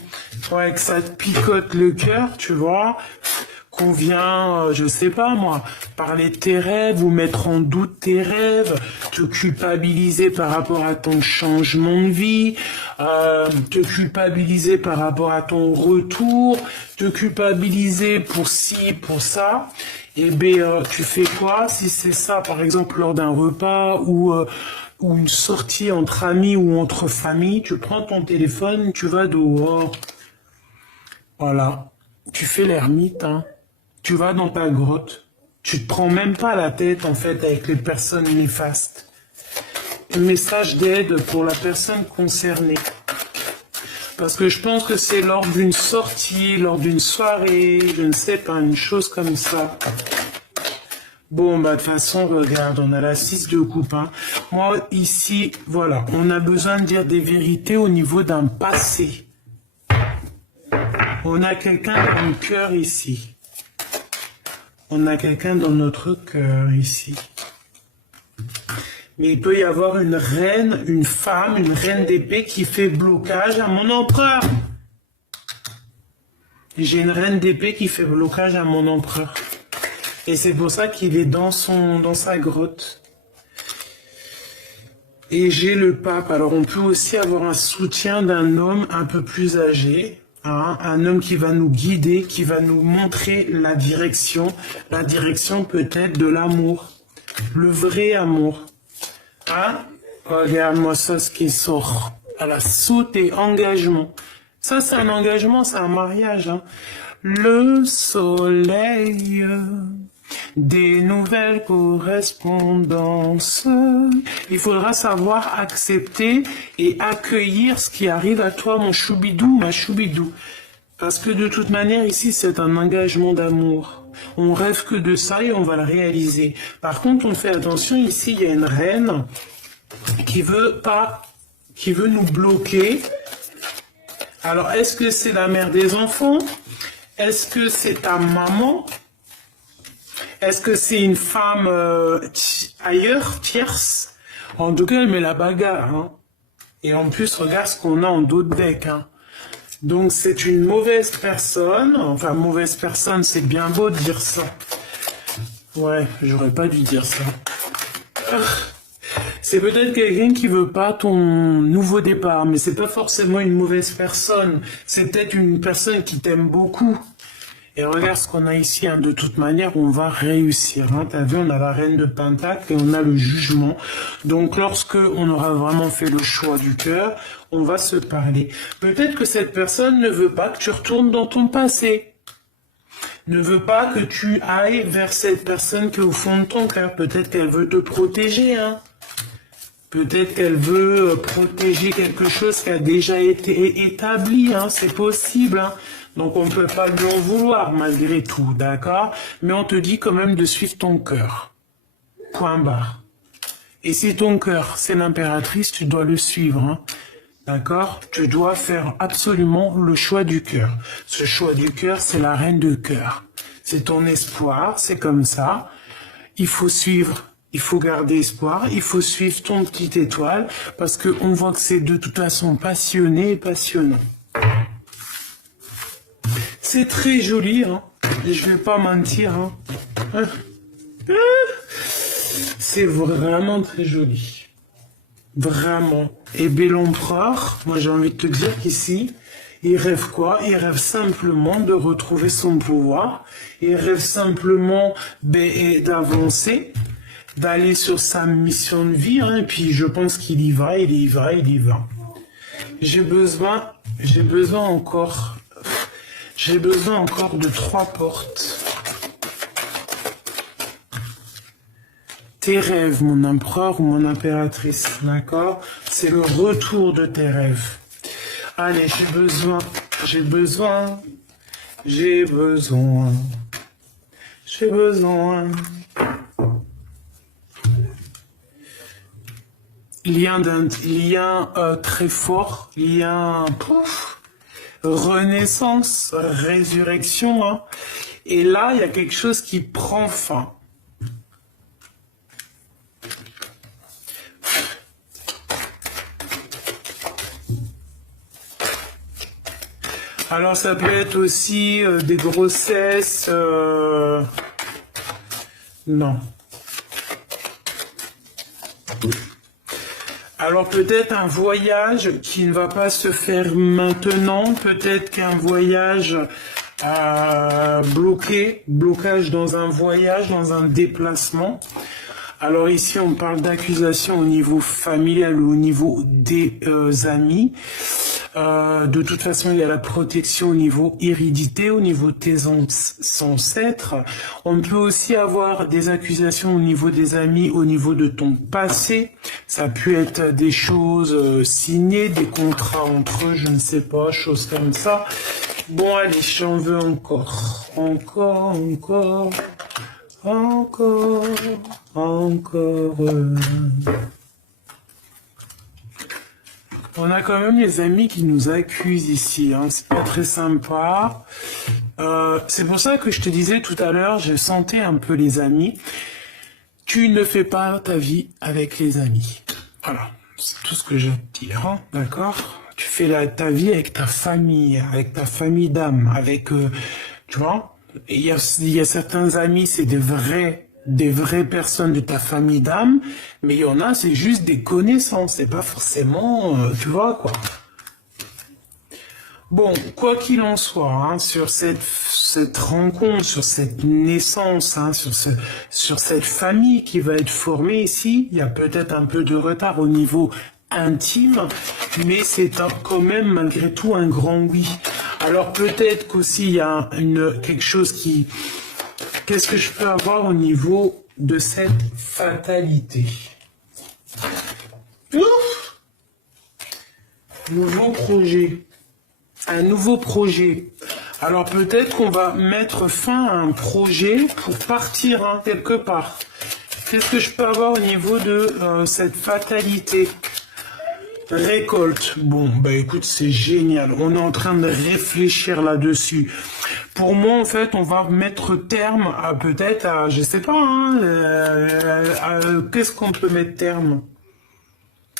ouais, que ça te picote le cœur, tu vois, qu'on vient, je sais pas moi, parler de tes rêves ou mettre en doute tes rêves, te culpabiliser par rapport à ton changement de vie, te culpabiliser par rapport à ton retour, te culpabiliser pour ci, pour ça. Et bien, tu fais quoi si c'est ça, par exemple, lors d'un repas ou une sortie entre amis ou entre familles, tu prends ton téléphone, tu vas dehors. Voilà. Tu fais l'ermite, hein. Tu vas dans ta grotte. Tu te prends même pas la tête, en fait, avec les personnes néfastes. Un message d'aide pour la personne concernée. Parce que je pense que c'est lors d'une sortie, lors d'une soirée, je ne sais pas, une chose comme ça. Bon, bah de toute façon, regarde, on a la 6 de coupe. Hein. Moi, ici, voilà, on a besoin de dire des vérités au niveau d'un passé. On a quelqu'un dans le cœur ici. On a quelqu'un dans notre cœur ici. Mais il peut y avoir une reine, une femme, une reine d'épée qui fait blocage à mon empereur. J'ai une reine d'épée qui fait blocage à mon empereur. Et c'est pour ça qu'il est dans sa grotte. Et j'ai le pape. Alors on peut aussi avoir un soutien d'un homme un peu plus âgé. Hein, un homme qui va nous guider, qui va nous montrer la direction peut-être de l'amour. Le vrai amour. Hein? Regarde-moi ça, ce qui sort. Elle a sauté, engagement. Ça, c'est un engagement, c'est un mariage. Hein. Le soleil, des nouvelles correspondances. Il faudra savoir accepter et accueillir ce qui arrive à toi, mon choubidou, ma choubidou. Parce que de toute manière, ici, c'est un engagement d'amour. On rêve que de ça et on va le réaliser. Par contre, on fait attention, ici, il y a une reine qui veut nous bloquer. Alors, est-ce que c'est la mère des enfants? Est-ce que c'est ta maman? Est-ce que c'est une femme ailleurs, tierce? En tout cas, elle met la bagarre. Hein. Et en plus, regarde ce qu'on a en dos de bec. Hein. Donc, c'est une mauvaise personne. Enfin, mauvaise personne, c'est bien beau de dire ça. Ouais, j'aurais pas dû dire ça. C'est peut-être quelqu'un qui veut pas ton nouveau départ, mais c'est pas forcément une mauvaise personne. C'est peut-être une personne qui t'aime beaucoup. Et regarde ce qu'on a ici, hein. De toute manière, on va réussir. Hein. T'as vu, on a la reine de Pentacle et on a le jugement. Donc, lorsque on aura vraiment fait le choix du cœur, on va se parler. Peut-être que cette personne ne veut pas que tu retournes dans ton passé. Ne veut pas que tu ailles vers cette personne qui est au fond de ton cœur. Peut-être qu'elle veut te protéger, hein. Peut-être qu'elle veut protéger quelque chose qui a déjà été établi, hein. C'est possible, hein. Donc on ne peut pas lui en vouloir malgré tout, d'accord? Mais on te dit quand même de suivre ton cœur. Point barre. Et si ton cœur, c'est l'impératrice, tu dois le suivre, hein. D'accord? Tu dois faire absolument le choix du cœur. Ce choix du cœur, c'est la reine de cœur. C'est ton espoir, c'est comme ça. Il faut suivre, il faut garder espoir, il faut suivre ton petite étoile, parce qu'on voit que c'est de toute façon passionné et passionnant. C'est très joli, hein. Je vais pas mentir, hein. C'est vraiment très joli. Vraiment. Et bel empereur, moi j'ai envie de te dire qu'ici, il rêve quoi? Il rêve simplement de retrouver son pouvoir. Il rêve simplement d'avancer, d'aller sur sa mission de vie, hein. Et puis je pense qu'il y va, il y va, il y va. J'ai besoin encore de 3 portes. Tes rêves, mon empereur ou mon impératrice, d'accord? C'est le retour de tes rêves. Allez, j'ai besoin. Lien très fort, renaissance, résurrection, hein. Et là, il y a quelque chose qui prend fin. Alors, ça peut être aussi des grossesses. Non. Alors peut-être un voyage qui ne va pas se faire maintenant, peut-être qu'un voyage blocage dans un voyage, dans un déplacement. Alors ici on parle d'accusation au niveau familial ou au niveau des amis. De toute façon, il y a la protection au niveau hérédité, au niveau de tes ancêtres. On peut aussi avoir des accusations au niveau des amis, au niveau de ton passé. Ça peut être des choses signées, des contrats entre eux, je ne sais pas, choses comme ça. Bon, allez, j'en veux encore. Encore. On a quand même les amis qui nous accusent ici, hein. C'est pas très sympa. C'est pour ça que je te disais tout à l'heure, je sentais un peu les amis. Tu ne fais pas ta vie avec les amis. Voilà, c'est tout ce que je vais te dire, hein, d'accord? Tu fais ta vie avec ta famille d'âme, avec, tu vois? Il y a certains amis, c'est des vraies personnes de ta famille d'âme, mais il y en a, c'est juste des connaissances, c'est pas forcément, tu vois, quoi. Bon, quoi qu'il en soit, hein, sur cette cette rencontre, sur cette naissance, hein, sur cette famille qui va être formée ici. Il y a peut-être un peu de retard au niveau intime, mais c'est quand même malgré tout un grand oui. Alors peut-être qu'aussi il y a quelque chose qui... Qu'est-ce que je peux avoir au niveau de cette fatalité? Ouf! Nouveau projet. Un nouveau projet. Alors peut-être qu'on va mettre fin à un projet pour partir hein, quelque part. Qu'est-ce que je peux avoir au niveau de cette fatalité? Récolte. Bon, bah écoute, c'est génial. On est en train de réfléchir là-dessus. Pour moi, en fait, on va mettre terme à peut-être à, je sais pas, hein, qu'est-ce qu'on peut mettre terme?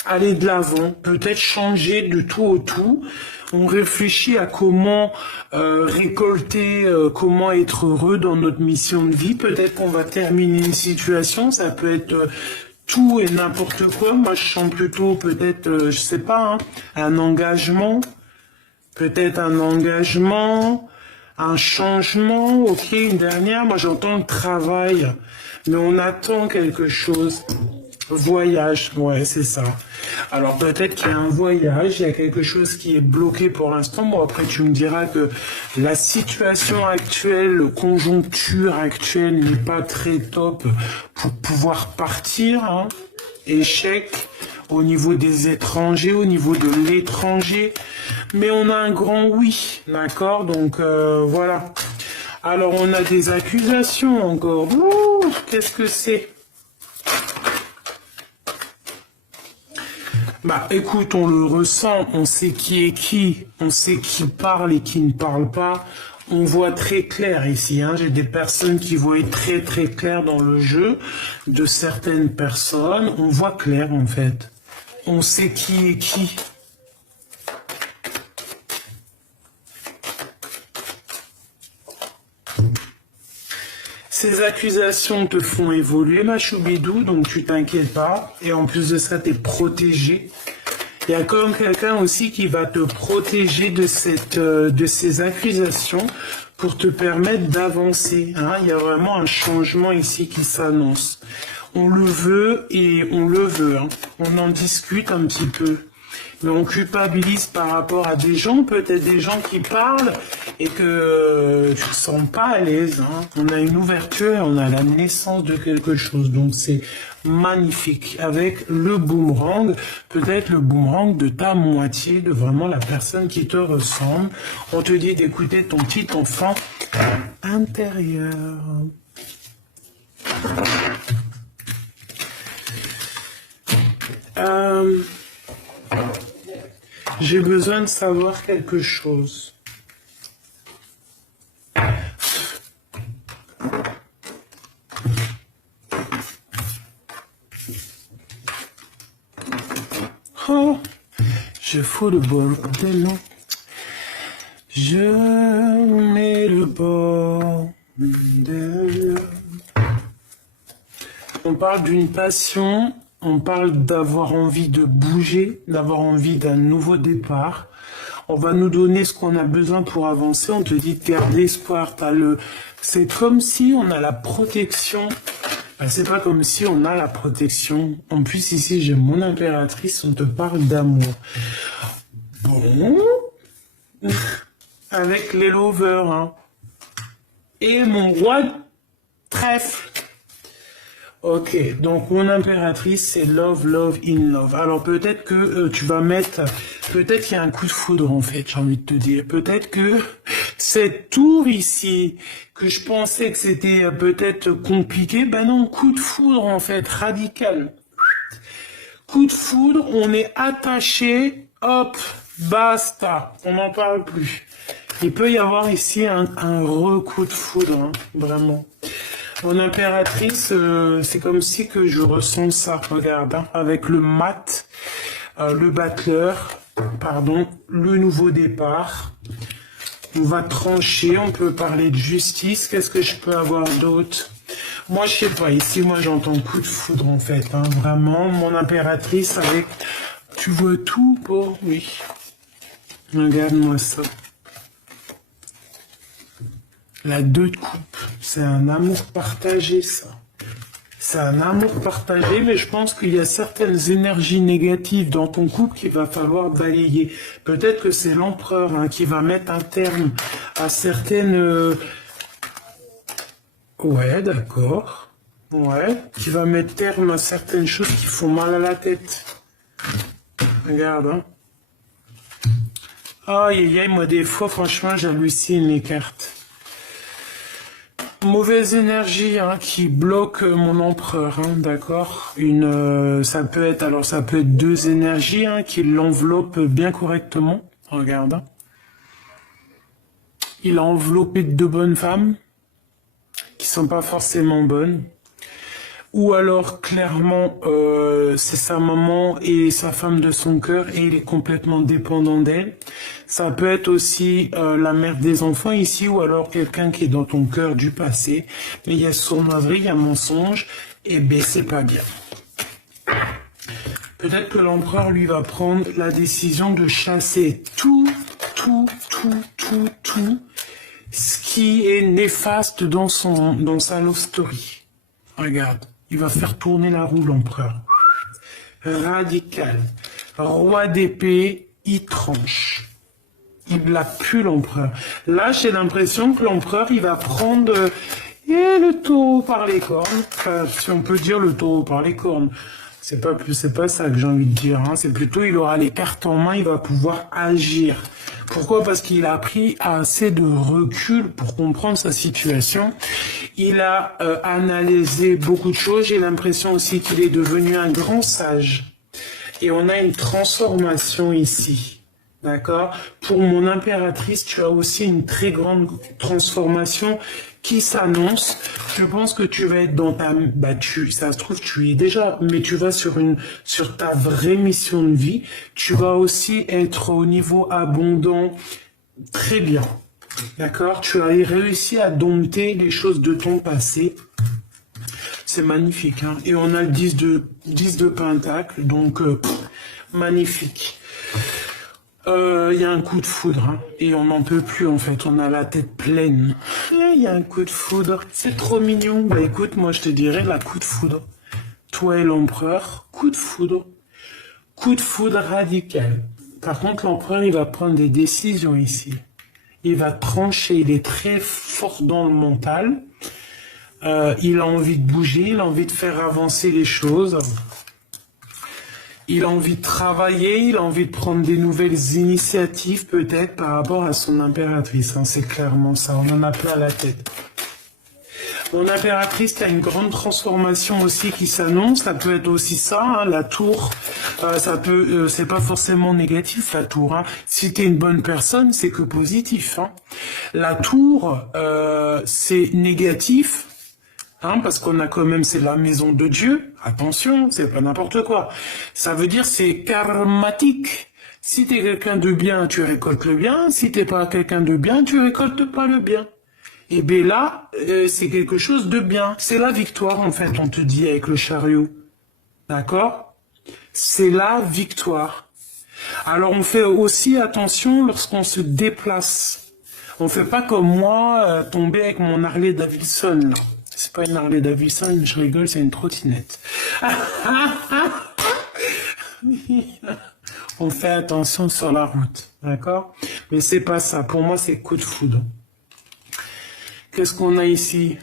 Aller de l'avant, peut-être changer de tout au tout. On réfléchit à comment récolter, comment être heureux dans notre mission de vie. Peut-être qu'on va terminer une situation, ça peut être tout et n'importe quoi. Moi, je sens plutôt peut-être, je sais pas, hein, un engagement, peut-être un engagement, un changement. Ok, une dernière. Moi, j'entends le travail, mais on attend quelque chose. Voyage, ouais, c'est ça. Alors peut-être qu'il y a un voyage, il y a quelque chose qui est bloqué pour l'instant. Bon, après tu me diras que la situation actuelle, la conjoncture actuelle n'est pas très top pour pouvoir partir. Hein. Échec au niveau des étrangers, au niveau de l'étranger. Mais on a un grand oui, d'accord? Donc voilà. Alors on a des accusations encore. Ouh, qu'est-ce que c'est? Bah écoute, on le ressent, on sait qui est qui, on sait qui parle et qui ne parle pas. On voit très clair ici, hein. J'ai des personnes qui voient très très clair dans le jeu, de certaines personnes, on voit clair en fait. On sait qui est qui. Ces accusations te font évoluer, ma choubidou, donc tu t'inquiètes pas. Et en plus de ça, tu es protégé. Il y a quand même quelqu'un aussi qui va te protéger de ces accusations pour te permettre d'avancer. Hein. Il y a vraiment un changement ici qui s'annonce. On le veut et on le veut. Hein. On en discute un petit peu. Mais on culpabilise par rapport à des gens, peut-être des gens qui parlent et que tu ne te sens pas à l'aise. Hein. On a une ouverture, on a la naissance de quelque chose. Donc c'est magnifique. Avec le boomerang, peut-être le boomerang de ta moitié, de vraiment la personne qui te ressemble. On te dit d'écouter ton petit enfant intérieur. J'ai besoin de savoir quelque chose. Oh, je fous le bordel. Je mets le bordel. On parle d'une passion. On parle d'avoir envie de bouger, d'avoir envie d'un nouveau départ. On va nous donner ce qu'on a besoin pour avancer. On te dit de garder espoir. C'est comme si on a la protection. Ben, c'est pas comme si on a la protection. En plus, ici, j'ai mon impératrice. On te parle d'amour. Bon. Avec les lovers. Hein. Et mon roi de trèfle. Ok, donc mon impératrice, c'est love, love, in love. Alors peut-être que tu vas mettre, peut-être qu'il y a un coup de foudre en fait, j'ai envie de te dire. Peut-être que cette tour ici, que je pensais que c'était peut-être compliqué, ben non, coup de foudre en fait, radical. Coup de foudre, on est attaché, hop, basta, on n'en parle plus. Il peut y avoir ici un re-coup de foudre, hein, vraiment. Mon impératrice, c'est comme si que je ressens ça, regarde, hein, avec le mat, le battleur, pardon, le nouveau départ. On va trancher, on peut parler de justice. Qu'est-ce que je peux avoir d'autre? Moi, je sais pas, ici, moi, j'entends coup de foudre, en fait, hein, vraiment. Mon impératrice avec, tu vois tout, bon, oui. Regarde-moi ça. La 2 de coupe. C'est un amour partagé, ça. C'est un amour partagé, mais je pense qu'il y a certaines énergies négatives dans ton couple qu'il va falloir balayer. Peut-être que c'est l'empereur hein, qui va mettre un terme à certaines... Ouais, d'accord. Ouais, qui va mettre terme à certaines choses qui font mal à la tête. Regarde, hein. Aïe, aïe, aïe, moi des fois, franchement, j'hallucine les cartes. Mauvaise énergie hein, qui bloque mon empereur, hein, d'accord. Ça peut être, alors ça peut être 2 énergies hein, qui l'enveloppent bien correctement. Regarde. Hein. Il a enveloppé de 2 bonnes femmes qui sont pas forcément bonnes. Ou alors clairement c'est sa maman et sa femme de son cœur et il est complètement dépendant d'elle. Ça peut être aussi la mère des enfants ici ou alors quelqu'un qui est dans ton cœur du passé. Mais il y a sournoiserie, il y a mensonge et ben c'est pas bien. Peut-être que l'empereur lui va prendre la décision de chasser tout ce qui est néfaste dans sa love story. Regarde. Il va faire tourner la roue, l'empereur. Radical. Roi d'épée, il tranche. Il l'a pu, l'empereur. Là, j'ai l'impression que l'empereur, il va prendre le taureau par les cornes. Enfin, si on peut dire le taureau par les cornes. C'est pas ça que j'ai envie de dire. Hein. C'est plutôt, il aura les cartes en main, il va pouvoir agir. Pourquoi? Parce qu'il a pris assez de recul pour comprendre sa situation. Il a analysé beaucoup de choses. J'ai l'impression aussi qu'il est devenu un grand sage. Et on a une transformation ici. D'accord? Pour mon impératrice, tu as aussi une très grande transformation qui s'annonce. Je pense que tu vas être dans ta... ça se trouve, tu y es déjà, mais tu vas sur ta vraie mission de vie. Tu vas aussi être au niveau abondant. Très bien. D'accord? Tu as réussi à dompter les choses de ton passé. C'est magnifique. Hein? Et on a le 10 de Pentacle. Donc, magnifique. Il y a un coup de foudre, hein, et on n'en peut plus en fait, on a la tête pleine. Il y a un coup de foudre, c'est trop mignon. Bah écoute, moi je te dirais la coup de foudre. Toi et l'empereur, coup de foudre radical. Par contre, l'empereur, il va prendre des décisions ici. Il va trancher, il est très fort dans le mental. Il a envie de bouger, il a envie de faire avancer les choses. Il a envie de travailler, il a envie de prendre des nouvelles initiatives peut-être par rapport à son impératrice. Hein, c'est clairement ça, on en a plein la tête. Mon impératrice, tu as une grande transformation aussi qui s'annonce. Ça peut être aussi ça, hein, la tour. C'est pas forcément négatif la tour. Hein. Si tu es une bonne personne, c'est que positif. Hein. La tour, c'est négatif. Hein, parce qu'on a quand même, c'est la maison de Dieu. Attention, c'est pas n'importe quoi. Ça veut dire c'est karmatique. Si t'es quelqu'un de bien, tu récoltes le bien. Si t'es pas quelqu'un de bien, tu récoltes pas le bien. Et bien là, c'est quelque chose de bien. C'est la victoire, en fait, on te dit avec le chariot. D'accord? C'est la victoire. Alors on fait aussi attention lorsqu'on se déplace. On fait pas comme moi, tomber avec mon Harley Davidson, là. C'est pas une Harley Davidson, je rigole, c'est une trottinette. On fait attention sur la route, d'accord? Mais c'est pas ça, pour moi c'est coup de foudre. Qu'est-ce qu'on a ici?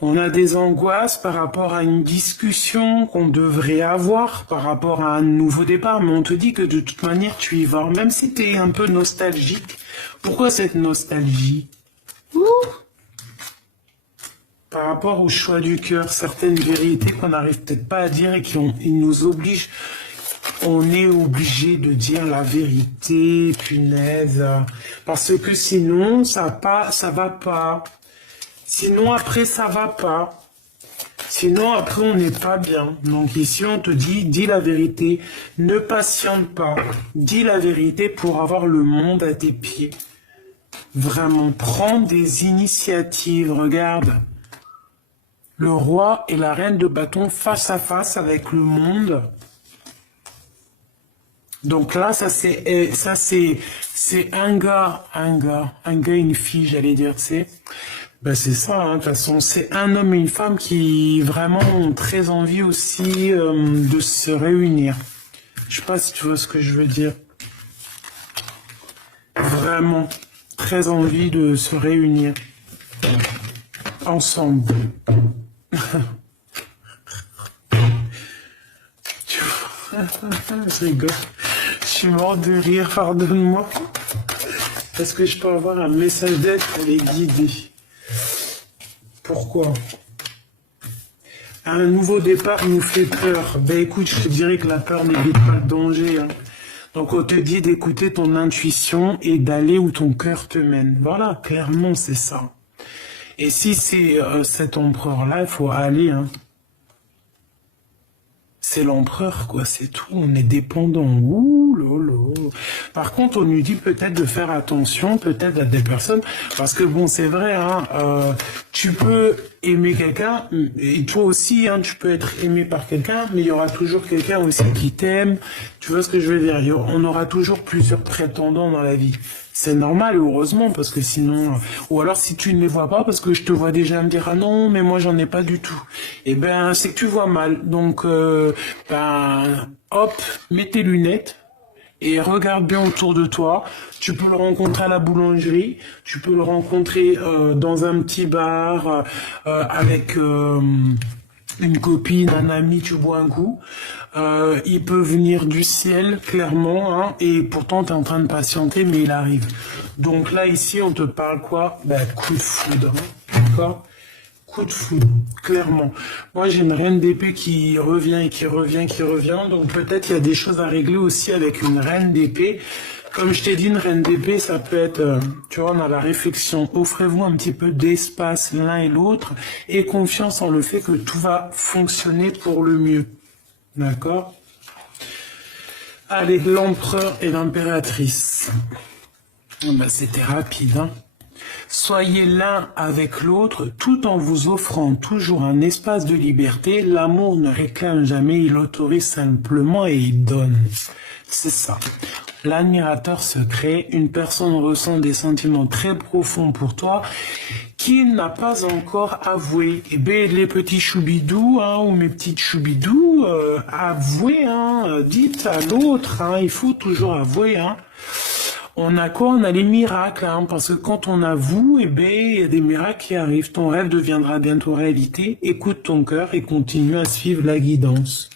On a des angoisses par rapport à une discussion qu'on devrait avoir par rapport à un nouveau départ, mais on te dit que de toute manière tu y vas, même si tu es un peu nostalgique. Pourquoi cette nostalgie? Par rapport au choix du cœur, certaines vérités qu'on n'arrive peut-être pas à dire et ils nous obligent, on est obligé de dire la vérité, punaise, parce que sinon ça va pas. Sinon après ça va pas. Sinon après on n'est pas bien. Donc ici on te dit, dis la vérité, ne patiente pas, dis la vérité pour avoir le monde à tes pieds. Vraiment, prends des initiatives, regarde. Le roi et la reine de bâton face à face avec le monde. Donc là, c'est un gars, et une fille, j'allais dire, c'est. Ben c'est ça, hein, de toute façon, c'est un homme et une femme qui vraiment ont très envie aussi de se réunir. Je sais pas si tu vois ce que je veux dire. Vraiment, très envie de se réunir ensemble. Tu vois, je rigole. Je suis mort de rire, pardonne-moi. Est-ce que je peux avoir un message d'aide pour les guider? Pourquoi? Un nouveau départ nous fait peur. Ben écoute, je te dirais que la peur n'évite pas le danger. Hein. Donc on te dit d'écouter ton intuition et d'aller où ton cœur te mène. Voilà, clairement c'est ça. Et si c'est cet empereur-là, il faut aller. Hein. C'est l'empereur, quoi, c'est tout. On est dépendant. Ouh, lolo. Par contre, on lui dit peut-être de faire attention, peut-être à des personnes, parce que bon, c'est vrai, hein, tu peux aimer quelqu'un, et toi aussi, hein, tu peux être aimé par quelqu'un, mais il y aura toujours quelqu'un aussi qui t'aime. Tu vois ce que je veux dire? On aura toujours plusieurs prétendants dans la vie. C'est normal, heureusement, parce que sinon... Ou alors, si tu ne les vois pas, parce que je te vois déjà me dire « Ah non, mais moi, j'en ai pas du tout. » Eh ben, c'est que tu vois mal. Donc, hop, mets tes lunettes et regarde bien autour de toi. Tu peux le rencontrer à la boulangerie, tu peux le rencontrer dans un petit bar avec... une copine, un ami, tu bois un coup. Il peut venir du ciel, clairement, hein, et pourtant tu es en train de patienter, mais il arrive. Donc là, ici, on te parle quoi? Ben, coup de foudre, hein, d'accord? Coup de foudre, clairement. Moi, j'ai une reine d'épée qui revient et qui revient, donc peut-être il y a des choses à régler aussi avec une reine d'épée. Comme je t'ai dit, une reine d'épée, ça peut être, tu vois, on a la réflexion. Offrez-vous un petit peu d'espace l'un et l'autre et confiance en le fait que tout va fonctionner pour le mieux. D'accord? Allez, l'empereur et l'impératrice. Ben, c'était rapide, hein. Soyez l'un avec l'autre tout en vous offrant toujours un espace de liberté. L'amour ne réclame jamais, il autorise simplement et il donne. C'est ça. L'admirateur secret, une personne ressent des sentiments très profonds pour toi qu'il n'a pas encore avoué. Et bien, les petits choubidous, hein, ou mes petites choubidous, avouez, hein, dites à l'autre, hein, il faut toujours avouer, hein. On a quoi? On a les miracles, hein, parce que quand on avoue, eh ben, il y a des miracles qui arrivent. Ton rêve deviendra bientôt réalité. Écoute ton cœur et continue à suivre la guidance.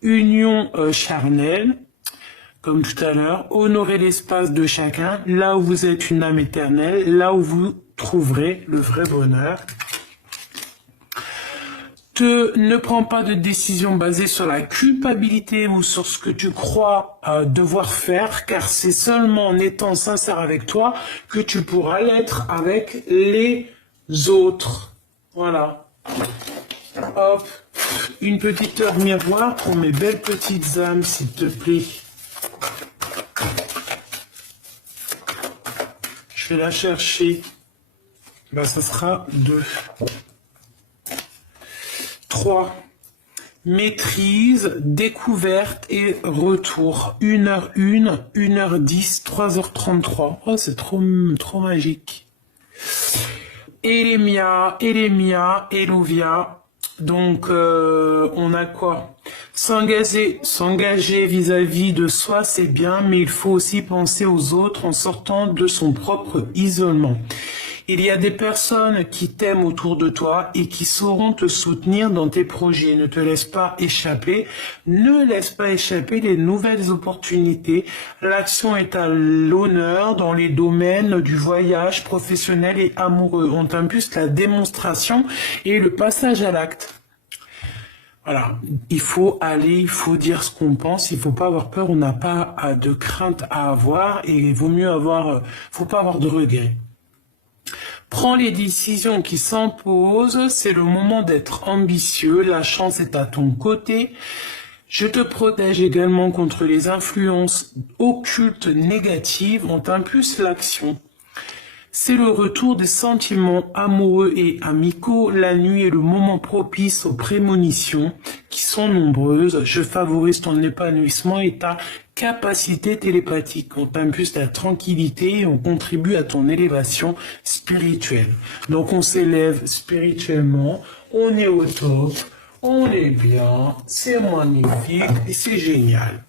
Union charnelle, comme tout à l'heure. Honorez l'espace de chacun, là où vous êtes une âme éternelle, là où vous trouverez le vrai bonheur. Ne prends pas de décision basée sur la culpabilité ou sur ce que tu crois devoir faire, car c'est seulement en étant sincère avec toi que tu pourras l'être avec les autres. Voilà. Hop. Une petite heure miroir pour mes belles petites âmes, s'il te plaît. Je vais la chercher. Ben, ça sera 2. 3. Maîtrise, découverte et retour. 1h01, 1h10, 3h33. Oh, c'est trop magique. Elémia, Eluvia. Donc, on a quoi? S'engager vis-à-vis de soi, c'est bien, mais il faut aussi penser aux autres en sortant de son propre isolement. Il y a des personnes qui t'aiment autour de toi et qui sauront te soutenir dans tes projets. Ne te laisse pas échapper. Ne laisse pas échapper les nouvelles opportunités. L'action est à l'honneur dans les domaines du voyage professionnel et amoureux. On t'impulse la démonstration et le passage à l'acte. Voilà, il faut aller, il faut dire ce qu'on pense, il faut pas avoir peur, on n'a pas de crainte à avoir et il vaut mieux faut pas avoir de regrets. Prends les décisions qui s'imposent, c'est le moment d'être ambitieux, la chance est à ton côté. Je te protège également contre les influences occultes négatives, on t'impulse l'action. C'est le retour des sentiments amoureux et amicaux. La nuit est le moment propice aux prémonitions qui sont nombreuses. Je favorise ton épanouissement et ta capacité télépathique. On t'impulse la tranquillité et on contribue à ton élévation spirituelle. Donc on s'élève spirituellement, on est au top, on est bien, c'est magnifique et c'est génial.